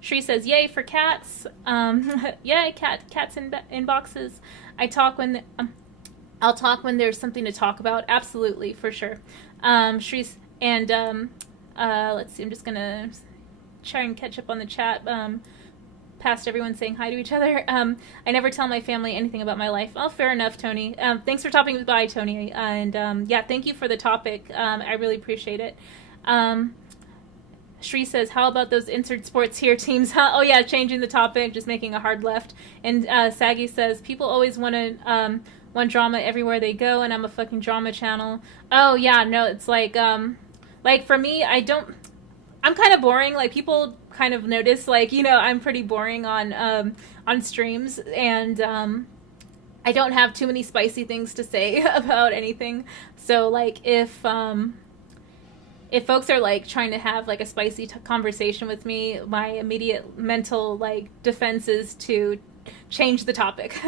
Shri says, yay for cats. Yay, cats in boxes. I'll talk when there's something to talk about. Absolutely, for sure. Shri's, and let's see, I'm just going to try and catch up on the chat. Past everyone saying hi to each other. I never tell my family anything about my life. Oh, fair enough, Tony. Thanks for stopping by, Tony. And yeah, thank you for the topic. I really appreciate it. Shri says, how about those insert sports here teams? Huh? Oh yeah, changing the topic, just making a hard left. And Saggy says, people always want drama everywhere they go, and I'm a fucking drama channel. Oh yeah, no, it's like for me, I'm kind of boring. Like, people kind of notice, like, I'm pretty boring on streams, and I don't have too many spicy things to say about anything. So like if folks are like trying to have like a spicy conversation with me, my immediate mental like defense is to change the topic.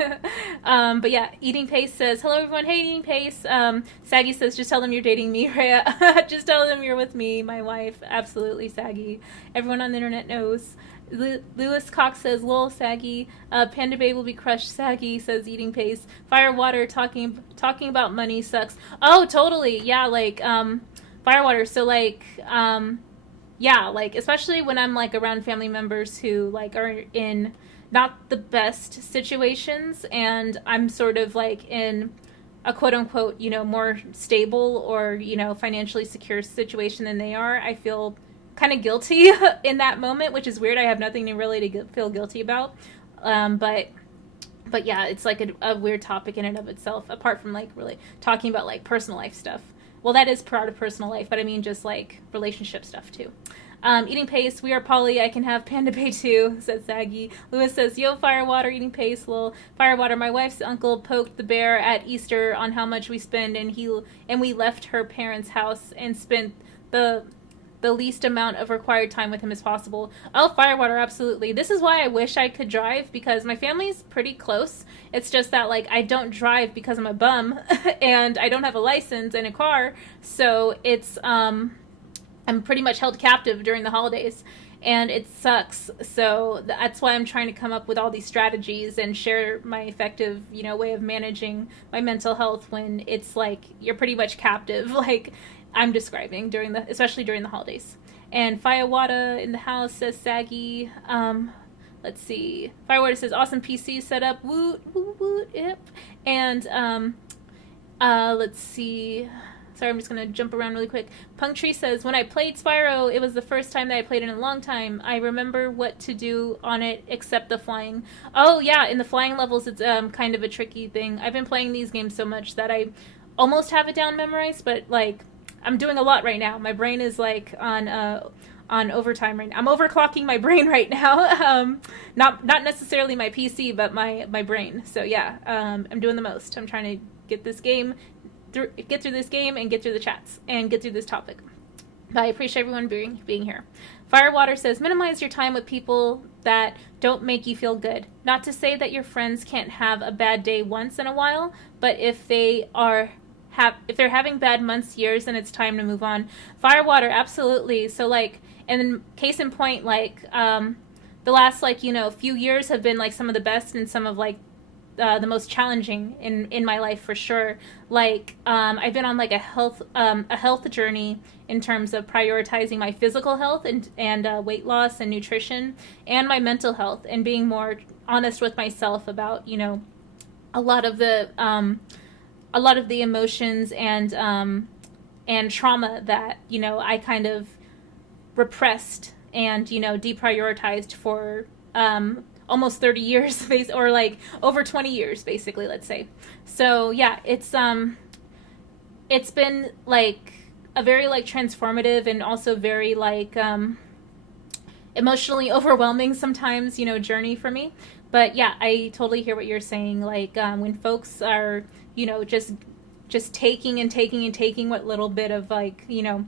But yeah, Eating Pace says, hello everyone. Hey, Eating Pace. Saggy says, just tell them you're dating me, Rhea. Just tell them you're with me, my wife. Absolutely, Saggy. Everyone on the internet knows. Lewis Cox says, lol, Saggy. Panda Bay will be crushed, Saggy, says Eating Pace. Firewater talking about money sucks. Oh, totally. Yeah, like Firewater. So like yeah, like especially when I'm like around family members who like are in not the best situations, and I'm sort of like in a quote unquote, more stable or, financially secure situation than they are, I feel kind of guilty in that moment, which is weird. I have nothing to really feel guilty about. But yeah, it's like a weird topic in and of itself, apart from like really talking about like personal life stuff. Well, that is part of personal life, but I mean just like relationship stuff too. Eating Pace, we are poly, I can have Panda Bay too, says Saggy. Lewis says, yo, Firewater, Eating Pace, lol. Firewater, my wife's uncle poked the bear at Easter on how much we spend, and we left her parents' house and spent the least amount of required time with him as possible. Oh, Firewater, absolutely. This is why I wish I could drive, because my family's pretty close. It's just that, like, I don't drive because I'm a bum, and I don't have a license and a car, so it's, I'm pretty much held captive during the holidays, and it sucks. So that's why I'm trying to come up with all these strategies and share my effective, way of managing my mental health when it's like you're pretty much captive, like I'm describing especially during the holidays. And Firewater in the house, says Saggy. Let's see. Firewater says, awesome PC setup. Woot, woot, woot, yep. And let's see. Sorry, I'm just going to jump around really quick. Punktree says, when I played Spyro, it was the first time that I played it in a long time. I remember what to do on it except the flying. Oh, yeah, in the flying levels, it's kind of a tricky thing. I've been playing these games so much that I almost have it down memorized, but, like, I'm doing a lot right now. My brain is, like, on overtime right now. I'm overclocking my brain right now. Not necessarily my PC, but my brain. So, yeah, I'm doing the most. I'm trying to get through this game and get through the chats and get through this topic. But I appreciate everyone being here. Firewater says, minimize your time with people that don't make you feel good. Not to say that your friends can't have a bad day once in a while, but if they're having bad months, years, then it's time to move on. Firewater, absolutely. So like, and then case in point, like the last like few years have been like some of the best and some of like the most challenging in my life for sure. Like I've been on like a health journey in terms of prioritizing my physical health and weight loss and nutrition, and my mental health, and being more honest with myself about a lot of the a lot of the emotions and trauma that, you know, I kind of repressed and, you know, deprioritized for almost 30 years, or like over 20 years, basically, let's say. So yeah, it's been like a very like transformative and also very like emotionally overwhelming sometimes, you know, journey for me. But yeah, I totally hear what you're saying. Like when folks are, you know, just taking and taking and taking what little bit of like, you know,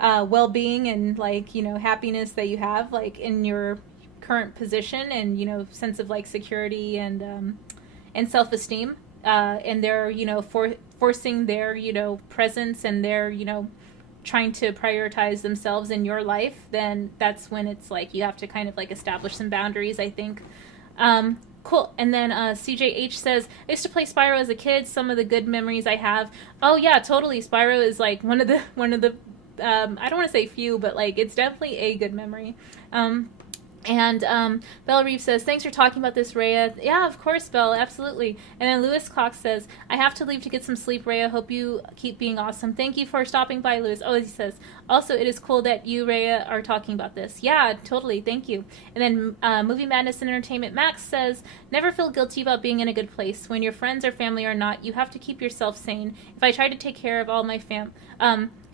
well-being and like, you know, happiness that you have like in your current position, and, you know, sense of like security and self-esteem, and they're, you know, forcing their, you know, presence, and they're, you know, trying to prioritize themselves in your life, then that's when it's like you have to kind of like establish some boundaries, I think. Cool. And then CJH says, I used to play Spyro as a kid. Some of the good memories I have. Oh yeah, totally. Spyro is like one of the I don't want to say few, but like it's definitely a good memory. And Bella Reeves says, thanks for talking about this, Rhea. Yeah, of course, Belle, absolutely. And then Lewis Cox says, I have to leave to get some sleep, Rhea. Hope you keep being awesome. Thank you for stopping by, Lewis. Oh, he says, also, it is cool that you, Rhea, are talking about this. Yeah, totally. Thank you. And then Movie Madness and Entertainment Max says, never feel guilty about being in a good place. When your friends or family are not, you have to keep yourself sane. If I tried to take care of all my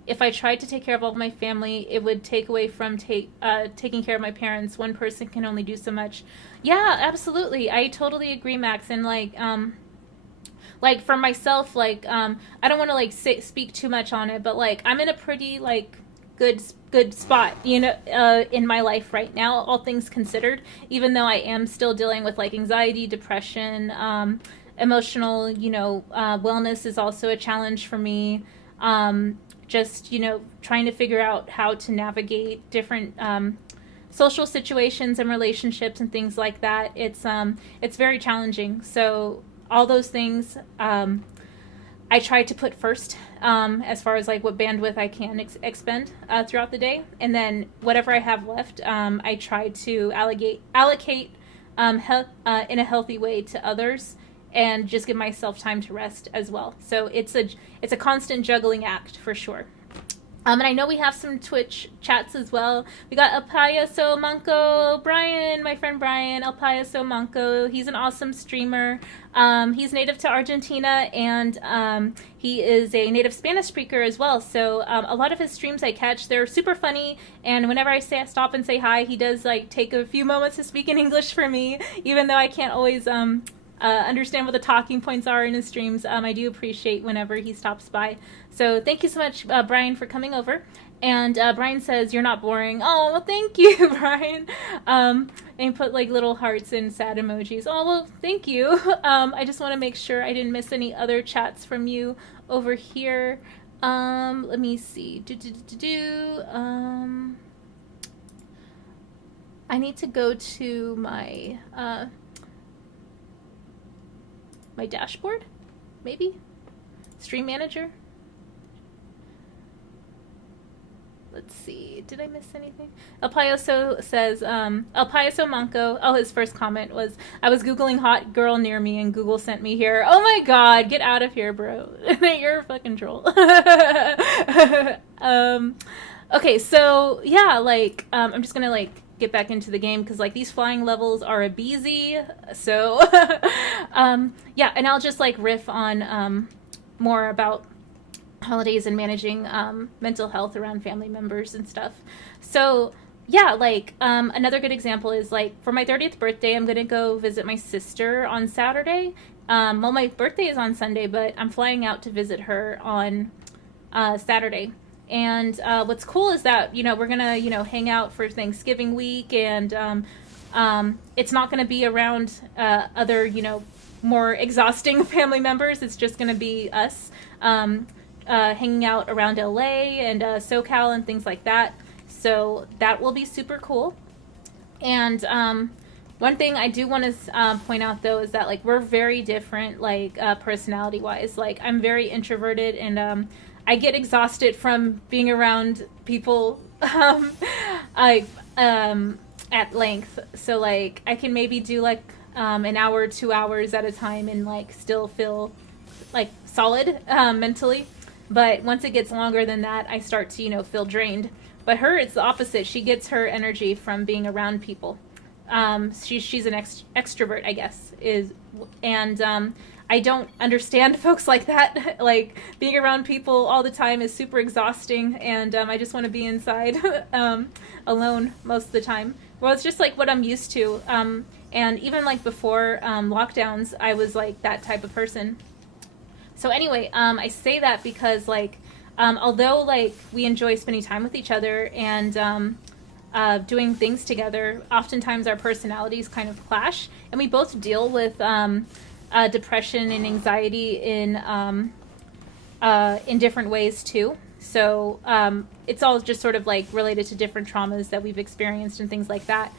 if I tried to take care of all my family, it would take away from taking care of my parents. One person can only do so much. Yeah, absolutely. I totally agree, Max. And like for myself, like I don't want to like speak too much on it, but like I'm in a pretty like good spot, you know, in my life right now, all things considered. Even though I am still dealing with like anxiety, depression, emotional, you know, wellness is also a challenge for me. Just, you know, trying to figure out how to navigate different social situations and relationships and things like that. It's very challenging. So all those things I try to put first, as far as like what bandwidth I can expend throughout the day, and then whatever I have left, I try to allocate in a healthy way to others, and just give myself time to rest as well. So it's a constant juggling act for sure. And I know we have some Twitch chats as well. We got El Payaso Manco, Brian, my friend Brian, El Payaso Manco. He's an awesome streamer. He's native to Argentina, and he is a native Spanish speaker as well. So a lot of his streams I catch, they're super funny. And whenever I stop and say hi, he does like take a few moments to speak in English for me, even though I can't always understand what the talking points are in his streams. I do appreciate whenever he stops by. So thank you so much, Brian, for coming over. And Brian says, you're not boring. Oh, well, thank you, Brian. And he put like little hearts and sad emojis. Oh, well, thank you. I just want to make sure I didn't miss any other chats from you over here. Let me see. I need to go to my my dashboard, maybe? Stream manager? Let's see. Did I miss anything? El Payaso says, El Payaso Manco, oh, his first comment was, I was Googling hot girl near me and Google sent me here. Oh my god, get out of here, bro. You're a fucking troll. Okay, so, yeah, like, I'm just gonna, like, get back into the game, because like these flying levels are a beezy. So yeah, and I'll just like riff on more about holidays and managing mental health around family members and stuff. So yeah, like another good example is like for my 30th birthday, I'm gonna go visit my sister on Saturday. Well, my birthday is on Sunday, but I'm flying out to visit her on Saturday. And what's cool is that, you know, we're going to, you know, hang out for Thanksgiving week, and it's not going to be around other, you know, more exhausting family members. It's just going to be us hanging out around LA and SoCal and things like that. So that will be super cool. And one thing I do want to point out, though, is that, like, we're very different, like, personality-wise. Like, I'm very introverted, and I get exhausted from being around people at length. So like I can maybe do like an hour, 2 hours at a time and like still feel like solid mentally. But once it gets longer than that, I start to, feel drained. But her, it's the opposite. She gets her energy from being around people. She's an extrovert, I guess, and I don't understand folks like that. Like, being around people all the time is super exhausting, and I just want to be inside alone most of the time. Well, it's just like what I'm used to. And even like before lockdowns, I was like that type of person. So anyway, I say that because like, although like we enjoy spending time with each other and doing things together, oftentimes our personalities kind of clash, and we both deal with depression and anxiety in different ways too. So it's all just sort of like related to different traumas that we've experienced and things like that.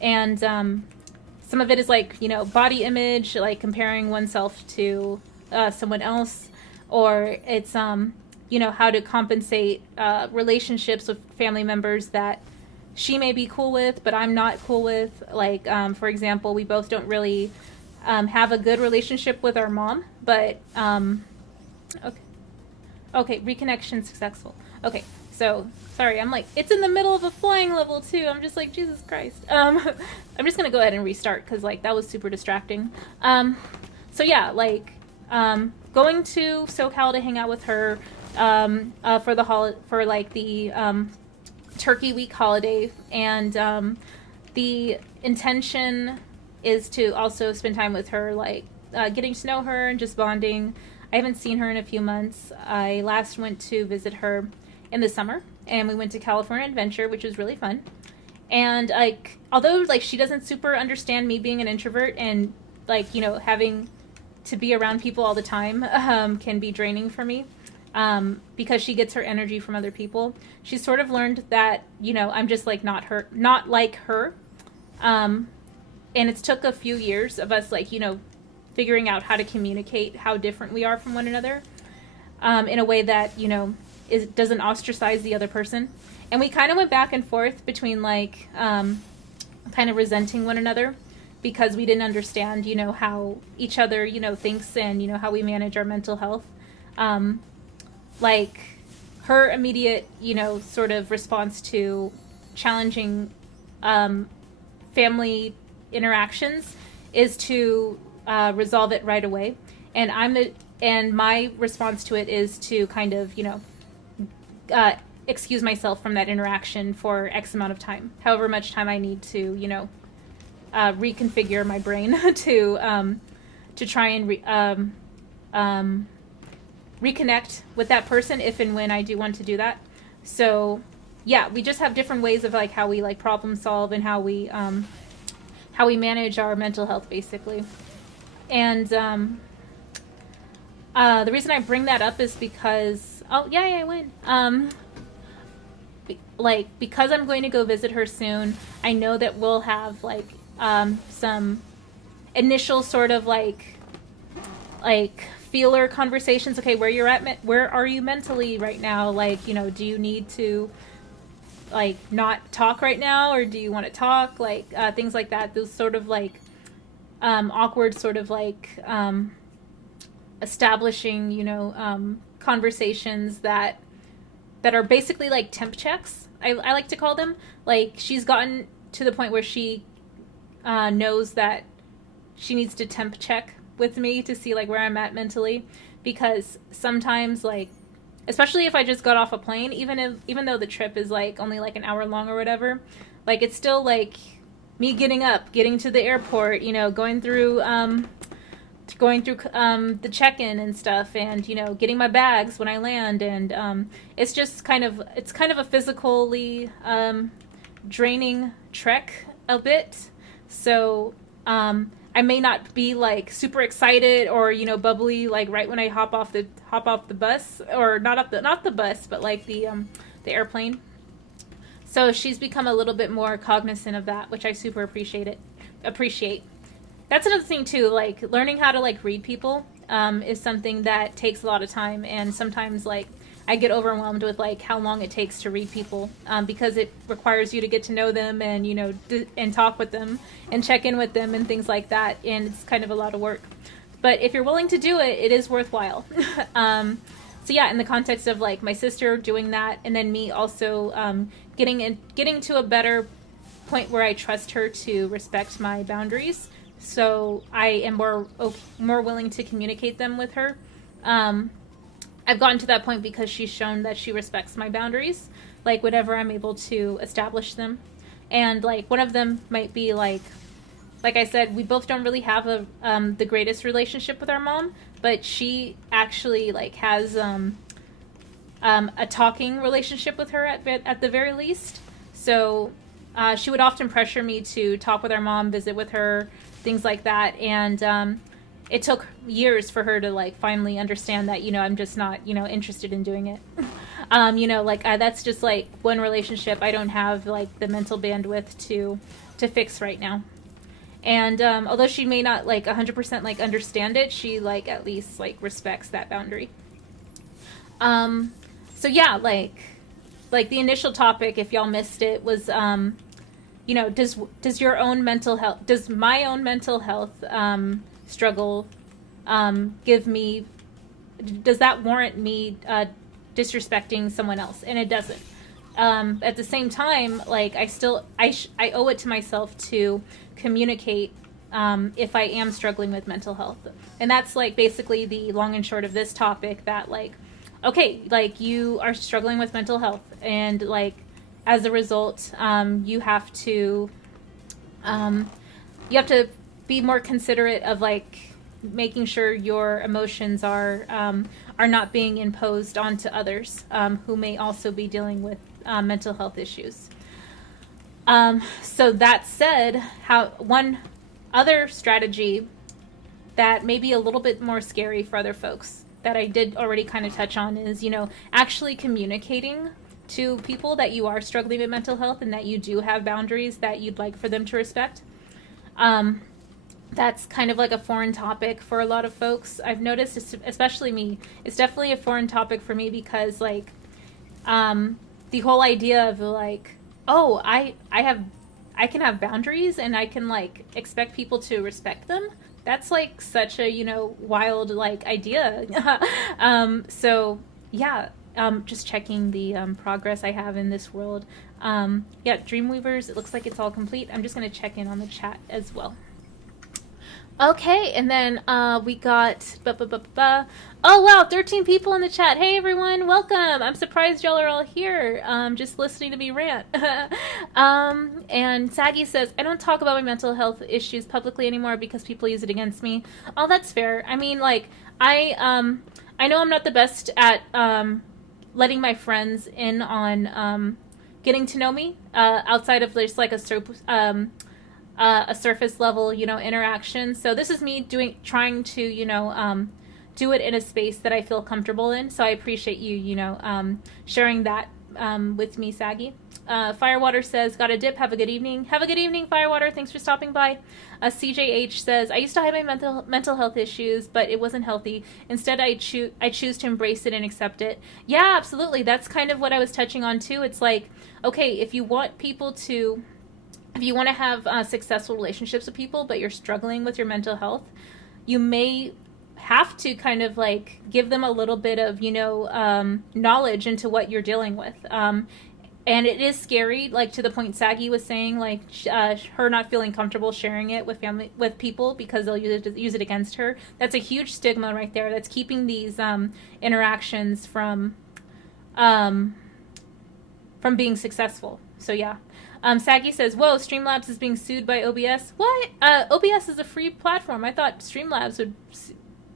And some of it is like, body image, like comparing oneself to someone else, or it's how to compensate relationships with family members that she may be cool with but I'm not cool with. Like for example, we both don't really have a good relationship with our mom, but okay, reconnection successful. Okay, so sorry, I'm like, it's in the middle of a flying level too. I'm just like, Jesus Christ. I'm just gonna go ahead and restart because like that was super distracting. So yeah, like going to SoCal to hang out with her for the Turkey Week holiday, and the intention is to also spend time with her, like getting to know her and just bonding. I haven't seen her in a few months. I last went to visit her in the summer, and we went to California Adventure, which was really fun. And like, although like she doesn't super understand me being an introvert, and like having to be around people all the time can be draining for me. Because she gets her energy from other people. She's sort of learned that, I'm just like not like her. And it's took a few years of us like, figuring out how to communicate how different we are from one another, in a way that, doesn't ostracize the other person. And we kind of went back and forth between like, kind of resenting one another because we didn't understand, how each other, thinks and, how we manage our mental health. Like her immediate, sort of response to challenging family interactions is to resolve it right away, and my response to it is to kind of excuse myself from that interaction for X amount of time, however much time I need to reconfigure my brain to try and reconnect with that person if and when I do want to do that. So yeah, we just have different ways of like how we like problem solve and how we manage our mental health basically. And the reason I bring that up is because I win. Because I'm going to go visit her soon, I know that we'll have like some initial sort of like feeler conversations. Okay, where are you mentally right now? Like, do you need to like not talk right now, or do you want to talk? Like things like that. Those sort of like awkward sort of like establishing conversations that are basically like temp checks. I like to call them. Like, she's gotten to the point where she knows that she needs to temp check with me to see like where I'm at mentally, because sometimes like, especially if I just got off a plane, even though the trip is like only like an hour long or whatever, like it's still like me getting up, getting to the airport, going through the check-in and stuff, and getting my bags when I land, and it's just kind of a physically draining trek a bit. So I may not be like super excited or bubbly like right when I hop off the bus, or not the bus, but like the airplane. So she's become a little bit more cognizant of that, which I super appreciate. That's another thing too, like learning how to like read people is something that takes a lot of time, and sometimes like I get overwhelmed with like how long it takes to read people, because it requires you to get to know them and, you know, and talk with them and check in with them and things like that. And it's kind of a lot of work. But if you're willing to do it, it is worthwhile. So yeah, in the context of like my sister doing that, and then me also getting to a better point where I trust her to respect my boundaries, so I am more willing to communicate them with her. I've gotten to that point because she's shown that she respects my boundaries, like whenever I'm able to establish them. And like one of them might be like I said, we both don't really have the greatest relationship with our mom, but she actually like has a talking relationship with her at the very least. So she would often pressure me to talk with our mom, visit with her, things like that. And it took years for her to like finally understand that, you know, I'm just not, you know, interested in doing it. You know, like that's just like one relationship I don't have like the mental bandwidth to fix right now. And although she may not like 100% like understand it, she like at least like respects that boundary. So yeah, like the initial topic, if y'all missed it, was you know, does your own mental health, does my own mental health struggle does that warrant me disrespecting someone else? And it doesn't. At the same time, like I owe it to myself to communicate if I am struggling with mental health. And that's like basically the long and short of this topic, that like, okay, like you are struggling with mental health, and like as a result, you have to be more considerate of like making sure your emotions are not being imposed onto others who may also be dealing with mental health issues. So that said, one other strategy that may be a little bit more scary for other folks that I did already kind of touch on is, you know, actually communicating to people that you are struggling with mental health and that you do have boundaries that you'd like for them to respect. That's kind of like a foreign topic for a lot of folks. I've noticed, especially me, it's definitely a foreign topic for me because like the whole idea of like, oh, I can have boundaries and I can like expect people to respect them. That's like such a, you know, wild like idea. So yeah, just checking the progress I have in this world. Yeah, Dreamweavers, it looks like it's all complete. I'm just going to check in on the chat as well. Okay, and then we got oh wow, 13 people in the chat. Hey everyone, welcome. I'm surprised y'all are all here, just listening to me rant. And Saggy says, I don't talk about my mental health issues publicly anymore because people use it against me. Oh, that's fair. I mean, like, I know I'm not the best at letting my friends in on getting to know me outside of just like a surface level, you know, interaction. So this is me trying to, you know, do it in a space that I feel comfortable in. So I appreciate you, you know, sharing that with me, Saggy. Firewater says, got a dip. Have a good evening. Have a good evening, Firewater. Thanks for stopping by. CJH says, I used to hide my mental health issues, but it wasn't healthy. Instead, I choose to embrace it and accept it. Yeah, absolutely. That's kind of what I was touching on too. It's like, okay, if you want to have successful relationships with people, but you're struggling with your mental health, you may have to kind of like give them a little bit of, you know, knowledge into what you're dealing with. And it is scary, like to the point Saggy was saying, like her not feeling comfortable sharing it with people because they'll use it against her. That's a huge stigma right there. That's keeping these interactions from being successful. So yeah. Saggy says, whoa, Streamlabs is being sued by OBS. What? OBS is a free platform. I thought Streamlabs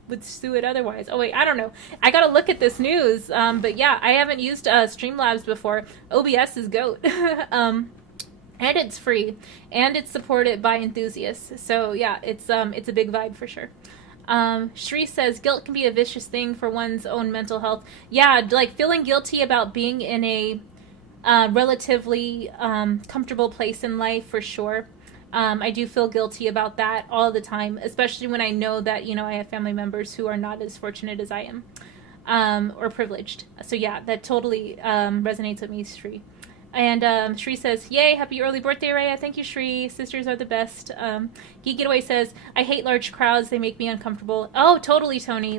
would sue it otherwise. Oh, wait, I don't know. I got to look at this news. But yeah, I haven't used Streamlabs before. OBS is GOAT. And it's free. And it's supported by enthusiasts. So yeah, it's a big vibe for sure. Shri says, guilt can be a vicious thing for one's own mental health. Yeah, like feeling guilty about being in a relatively comfortable place in life for sure. I do feel guilty about that all the time, especially when I know that, you know, I have family members who are not as fortunate as I am. or privileged. So yeah, that totally resonates with me, Shri. And Shri says, "Yay, happy early birthday, Raya." Thank you, Shri. Sisters are the best. Geek Getaway says, "I hate large crowds. They make me uncomfortable." Oh, totally, Tony.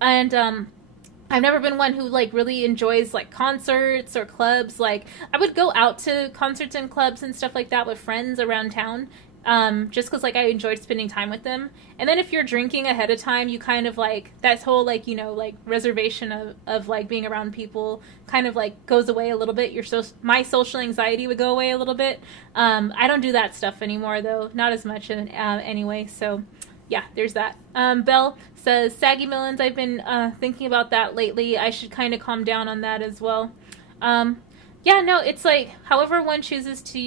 And I've never been one who really enjoys concerts or clubs. I would go out to concerts and clubs and stuff like that with friends around town. Just because I enjoyed spending time with them. And then if you're drinking ahead of time, you kind of that whole reservation of being around people kind of goes away a little bit. My social anxiety would go away a little bit. I don't do that stuff anymore though, not as much anyway. So yeah, there's that. Belle says, "Saggy Millens, I've been thinking about that lately. I should kind of calm down on that as well." Yeah, no, it's however one chooses to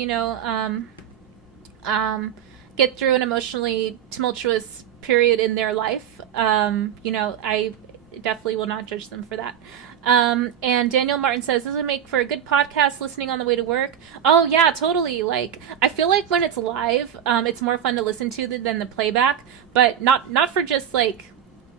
get through an emotionally tumultuous period in their life. I definitely will not judge them for that. And Daniel Martin says, "This would make for a good podcast listening on the way to work." Oh yeah, totally. I feel when it's live, it's more fun to listen to than the playback, but not for just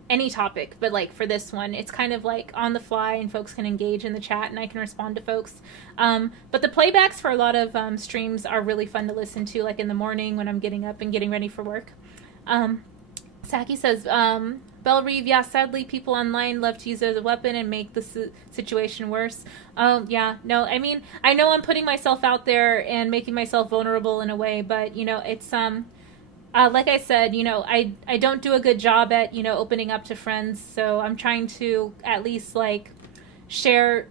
any topic, but for this one, it's kind of on the fly and folks can engage in the chat and I can respond to folks. But the playbacks for a lot of streams are really fun to listen to, in the morning when I'm getting up and getting ready for work. Saki says, "Belle Reeve, yeah, sadly people online love to use it as a weapon and make the situation worse." Oh yeah, no, I mean, I know I'm putting myself out there and making myself vulnerable in a way, but it's like I said, I don't do a good job at, opening up to friends. So I'm trying to at least share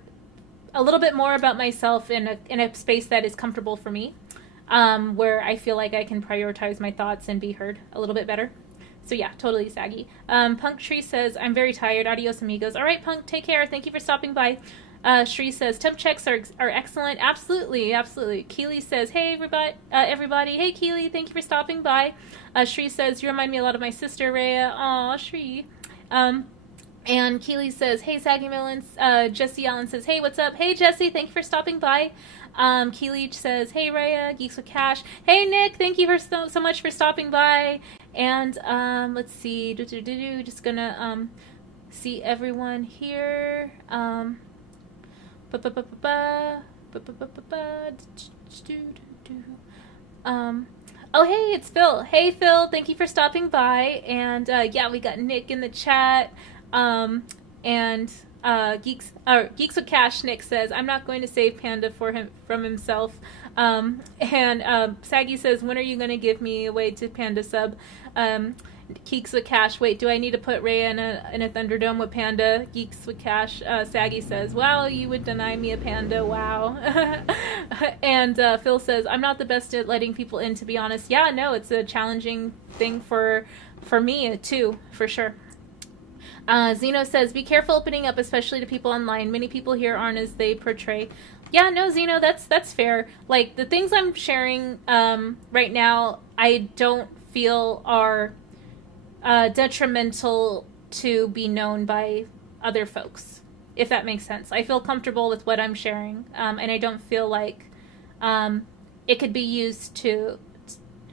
a little bit more about myself in a space that is comfortable for me, where I feel I can prioritize my thoughts and be heard a little bit better. So yeah, totally, Saggy. Punk Tree says, "I'm very tired. Adios, amigos." All right, Punk, take care. Thank you for stopping by. Shri says, "Temp checks are excellent." Absolutely, absolutely. Keely says, "Hey, everybody. Hey, Keely, thank you for stopping by." Shri says, "You remind me a lot of my sister, Rhea." Aw, Shri. And Keely says, "Hey, Saggy Millens." Jesse Allen says, "Hey, what's up?" Hey, Jesse, thank you for stopping by. Keely says, "Hey, Rhea, Geeks with Cash." Hey, Nick, thank you for so much for stopping by. And let's see. Just gonna see everyone here. Oh, hey, it's Phil. Hey, Phil, thank you for stopping by. And yeah, we got Nick in the chat. And Geeks with Cash, Nick says, "I'm not going to save Panda from himself." And Saggy says, "When are you going to give me away to Panda sub?" Geeks with Cash, "Wait, do I need to put Rhea in a Thunderdome with Panda?" Geeks with Cash, Saggy says, "Wow, you would deny me a panda, wow." And Phil says, "I'm not the best at letting people in, to be honest." Yeah, no, it's a challenging thing for me too, for sure. Zeno says, "Be careful opening up, especially to people online. Many people here aren't as they portray." Yeah, no, Zeno, that's fair. The things I'm sharing right now, I don't feel are detrimental to be known by other folks, if that makes sense. I feel comfortable with what I'm sharing, and I don't feel it could be used to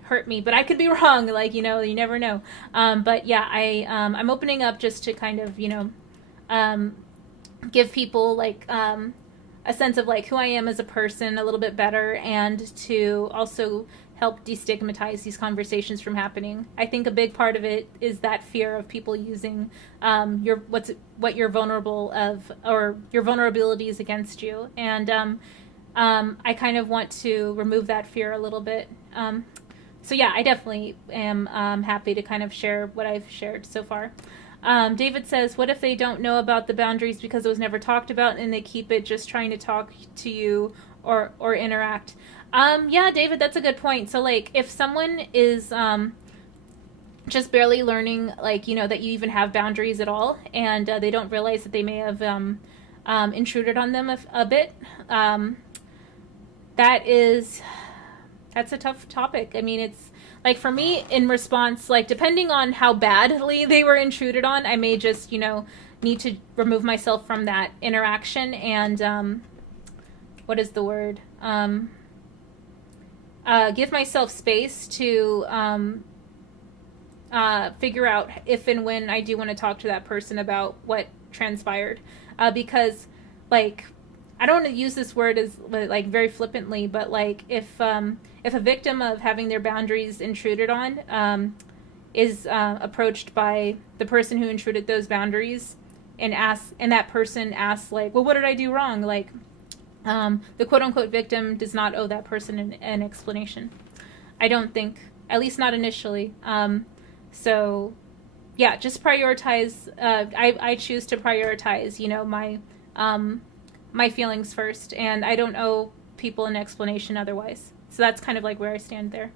hurt me, but I could be wrong. You never know. But yeah, I'm opening up just to kind of give people a sense of who I am as a person a little bit better, and to also help destigmatize these conversations from happening. I think a big part of it is that fear of people using what you're vulnerable of, or your vulnerabilities against you, and I kind of want to remove that fear a little bit. So yeah, I definitely am happy to kind of share what I've shared so far. David says, "What if they don't know about the boundaries because it was never talked about and they keep it just trying to talk to you or interact?" Yeah, David, that's a good point. So if someone is just barely learning, that you even have boundaries at all, and they don't realize that they may have intruded on them a bit, that's a tough topic. I mean, it's for me, in response, depending on how badly they were intruded on, I may just need to remove myself from that interaction and what is the word, give myself space to figure out if and when I do want to talk to that person about what transpired. Because, like, I don't want to use this word as, like, very flippantly, but, like, if a victim of having their boundaries intruded on is approached by the person who intruded those boundaries and that person asks, like, well, what did I do wrong? Like, the quote-unquote victim does not owe that person an explanation. I don't think, at least not initially. So, yeah, just prioritize. I choose to prioritize, my feelings first, and I don't owe people an explanation otherwise. So that's kind of like where I stand there.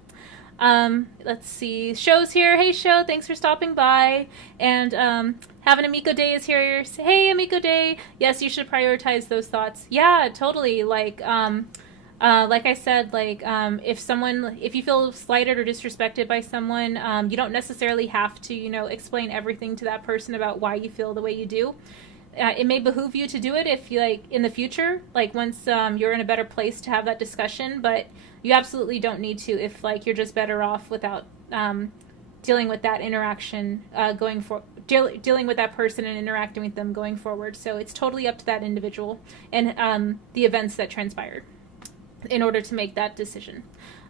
Let's see. Show's here. Hey, Show. Thanks for stopping by. And Have an Amico Day is here. Hey, Amico Day. Yes, you should prioritize those thoughts. Yeah, totally. Like I said, if you feel slighted or disrespected by someone, you don't necessarily have to, explain everything to that person about why you feel the way you do. It may behoove you to do it if you, like, in the future, like, once you're in a better place to have that discussion, but you absolutely don't need to if, like, you're just better off without dealing with that interaction dealing with that person and interacting with them going forward. So it's totally up to that individual and the events that transpired in order to make that decision.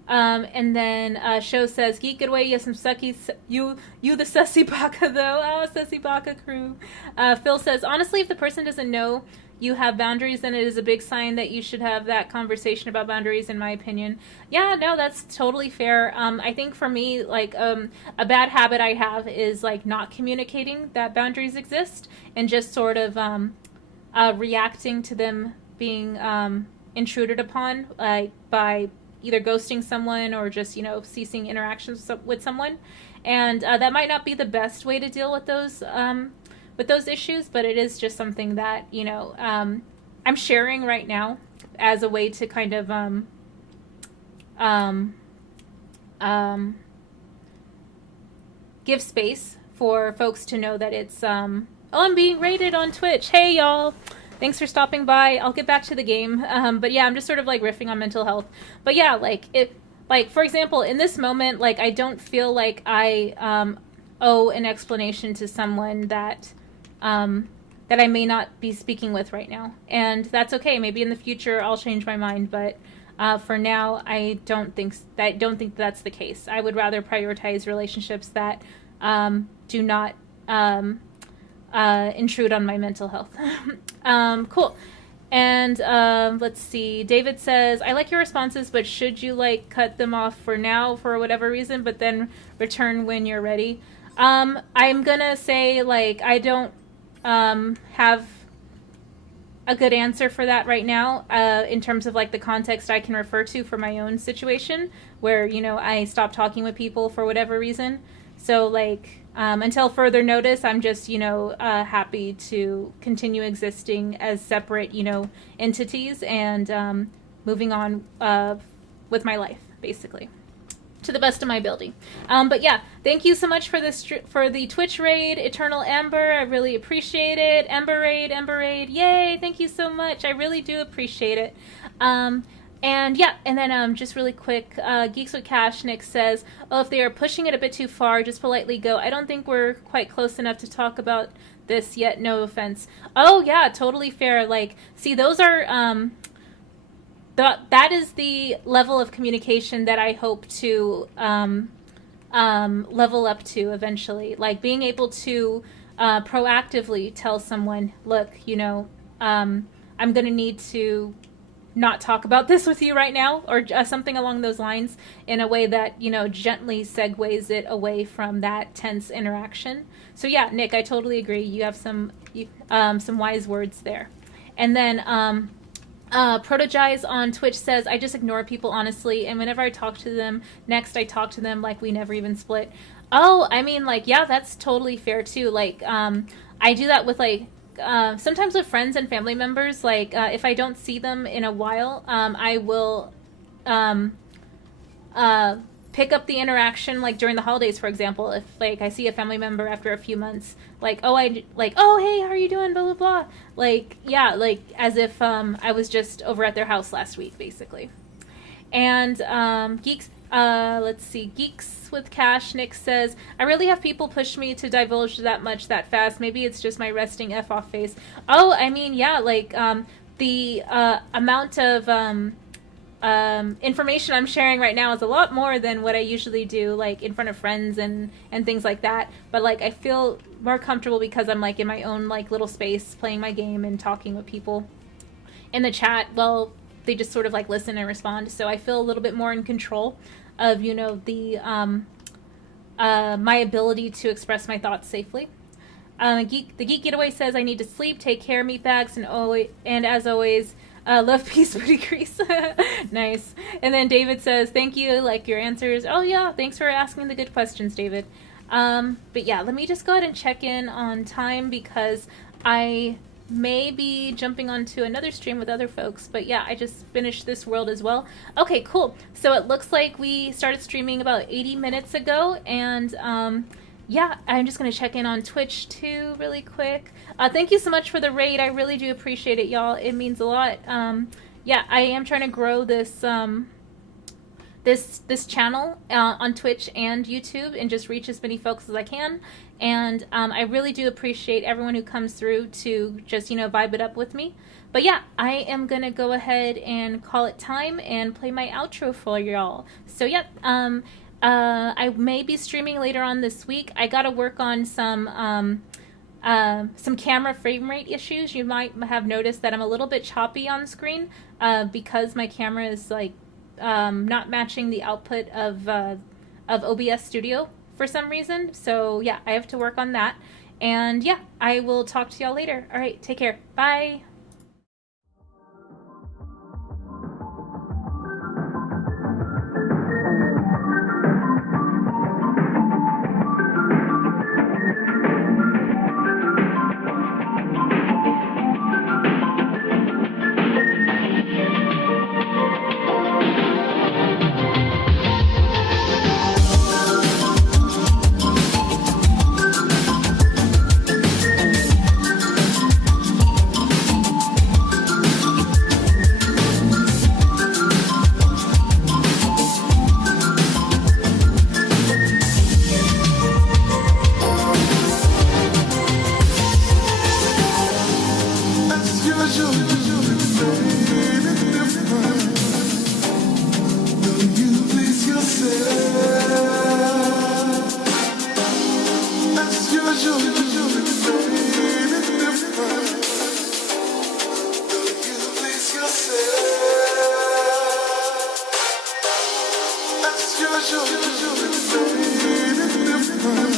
And then Show says, Geek Good Way, you have some suckies. You the sussy baka, though. Oh, sussy baka crew. Phil says, honestly, if the person doesn't know you have boundaries, then it is a big sign that you should have that conversation about boundaries, in my opinion. Yeah, no, that's totally fair. I think for me, like, a bad habit I have is, like, not communicating that boundaries exist and just sort of reacting to them being intruded upon, like, by either ghosting someone or just, ceasing interactions with someone. And that might not be the best way to deal with those issues, but it is just something that, I'm sharing right now as a way to kind of give space for folks to know that it's I'm being rated on Twitch. Hey, y'all. Thanks for stopping by. I'll get back to the game. But yeah, I'm just sort of like riffing on mental health. But yeah, like for example, in this moment, like, I don't feel like I owe an explanation to someone that I may not be speaking with right now. And that's okay. Maybe in the future I'll change my mind, but for now I don't think that's the case. I would rather prioritize relationships that do not intrude on my mental health. Cool. And let's see. David says, I like your responses, but should you, like, cut them off for now for whatever reason, but then return when you're ready? I'm gonna say, like, I don't have a good answer for that right now, in terms of, like, the context I can refer to for my own situation where, I stopped talking with people for whatever reason. So, like, until further notice, I'm just, happy to continue existing as separate, entities and moving on with my life, basically, to the best of my ability. But yeah, thank you so much for the Twitch raid, Eternal Ember. I really appreciate it. Ember raid, yay! Thank you so much. I really do appreciate it. And yeah, and then just really quick, Geeks with Cash, Nick says, oh, if they are pushing it a bit too far, just politely go, I don't think we're quite close enough to talk about this yet, no offense. Oh yeah, totally fair. Like, see, those are, that is the level of communication that I hope to level up to eventually. Like, being able to proactively tell someone, look, I'm going to need to not talk about this with you right now, or something along those lines, in a way that, gently segues it away from that tense interaction. So yeah, Nick, I totally agree. You have some wise words there. And then Protogize on Twitch says, I just ignore people, honestly, and whenever I talk to them next, I talk to them like we never even split. Oh, I mean, like, yeah, that's totally fair too. Like, I do that with, like, sometimes with friends and family members. Like, if I don't see them in a while, I will pick up the interaction, like, during the holidays, for example. If, like, I see a family member after a few months, like, oh, hey, how are you doing, blah, blah, blah. Like, yeah, like, as if I was just over at their house last week, basically. And let's see, Geeks with Cash, Nick says, I really have people push me to divulge that much that fast. Maybe it's just my resting F off face. Oh, I mean, yeah, like, the amount of information I'm sharing right now is a lot more than what I usually do, like in front of friends and things like that. But like I feel more comfortable because I'm like in my own like little space playing my game and talking with people in the chat. Well, they just sort of like listen and respond, so I feel a little bit more in control of, you know, the my ability to express my thoughts safely. The Geek Getaway says, I need to sleep, take care, meatbags, and as always, love, peace, booty grease. Nice. And then David says, thank you, like your answers. Oh yeah, thanks for asking the good questions, David. But yeah, let me just go ahead and check in on time because I may be jumping onto another stream with other folks. But yeah, I just finished this world as well. Okay, cool. So it looks like we started streaming about 80 minutes ago, and yeah, I'm just going to check in on Twitch too really quick. Thank you so much for the raid. I really do appreciate it, y'all. It means a lot. Yeah, I am trying to grow this this channel on Twitch and YouTube and just reach as many folks as I can. And I really do appreciate everyone who comes through to just, you know, vibe it up with me. But yeah, I am going to go ahead and call it time and play my outro for y'all. So yeah, I may be streaming later on this week. I got to work on some camera frame rate issues. You might have noticed that I'm a little bit choppy on screen because my camera is like not matching the output of OBS Studio for some reason. So yeah, I have to work on that. And yeah, I will talk to y'all later. All right, take care. Bye. As usual, baby, different.